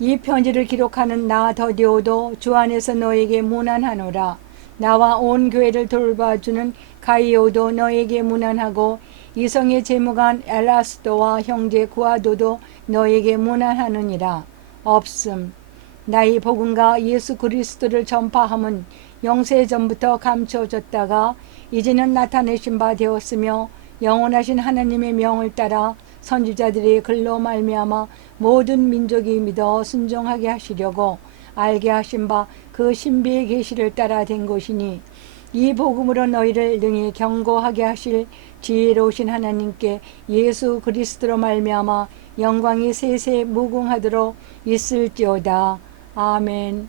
이 편지를 기록하는 나 더디오도 주 안에서 너에게 문안하노라. 나와 온 교회를 돌봐주는 가이오도 너에게 문안하고 이성의 재무관 엘라스도와 형제 구아도도 너에게 문안하느니라. 없음. 나의 복음과 예수 그리스도를 전파함은 영세 전부터 감추어졌다가 이제는 나타내신 바 되었으며 영원하신 하나님의 명을 따라 선지자들이 글로 말미암아 모든 민족이 믿어 순종하게 하시려고 알게 하신 바 그 신비의 계시를 따라 된 것이니 이 복음으로 너희를 능히 경고하게 하실 지혜로우신 하나님께 예수 그리스도로 말미암아 영광이 세세 무궁하도록 있을지어다. 아멘.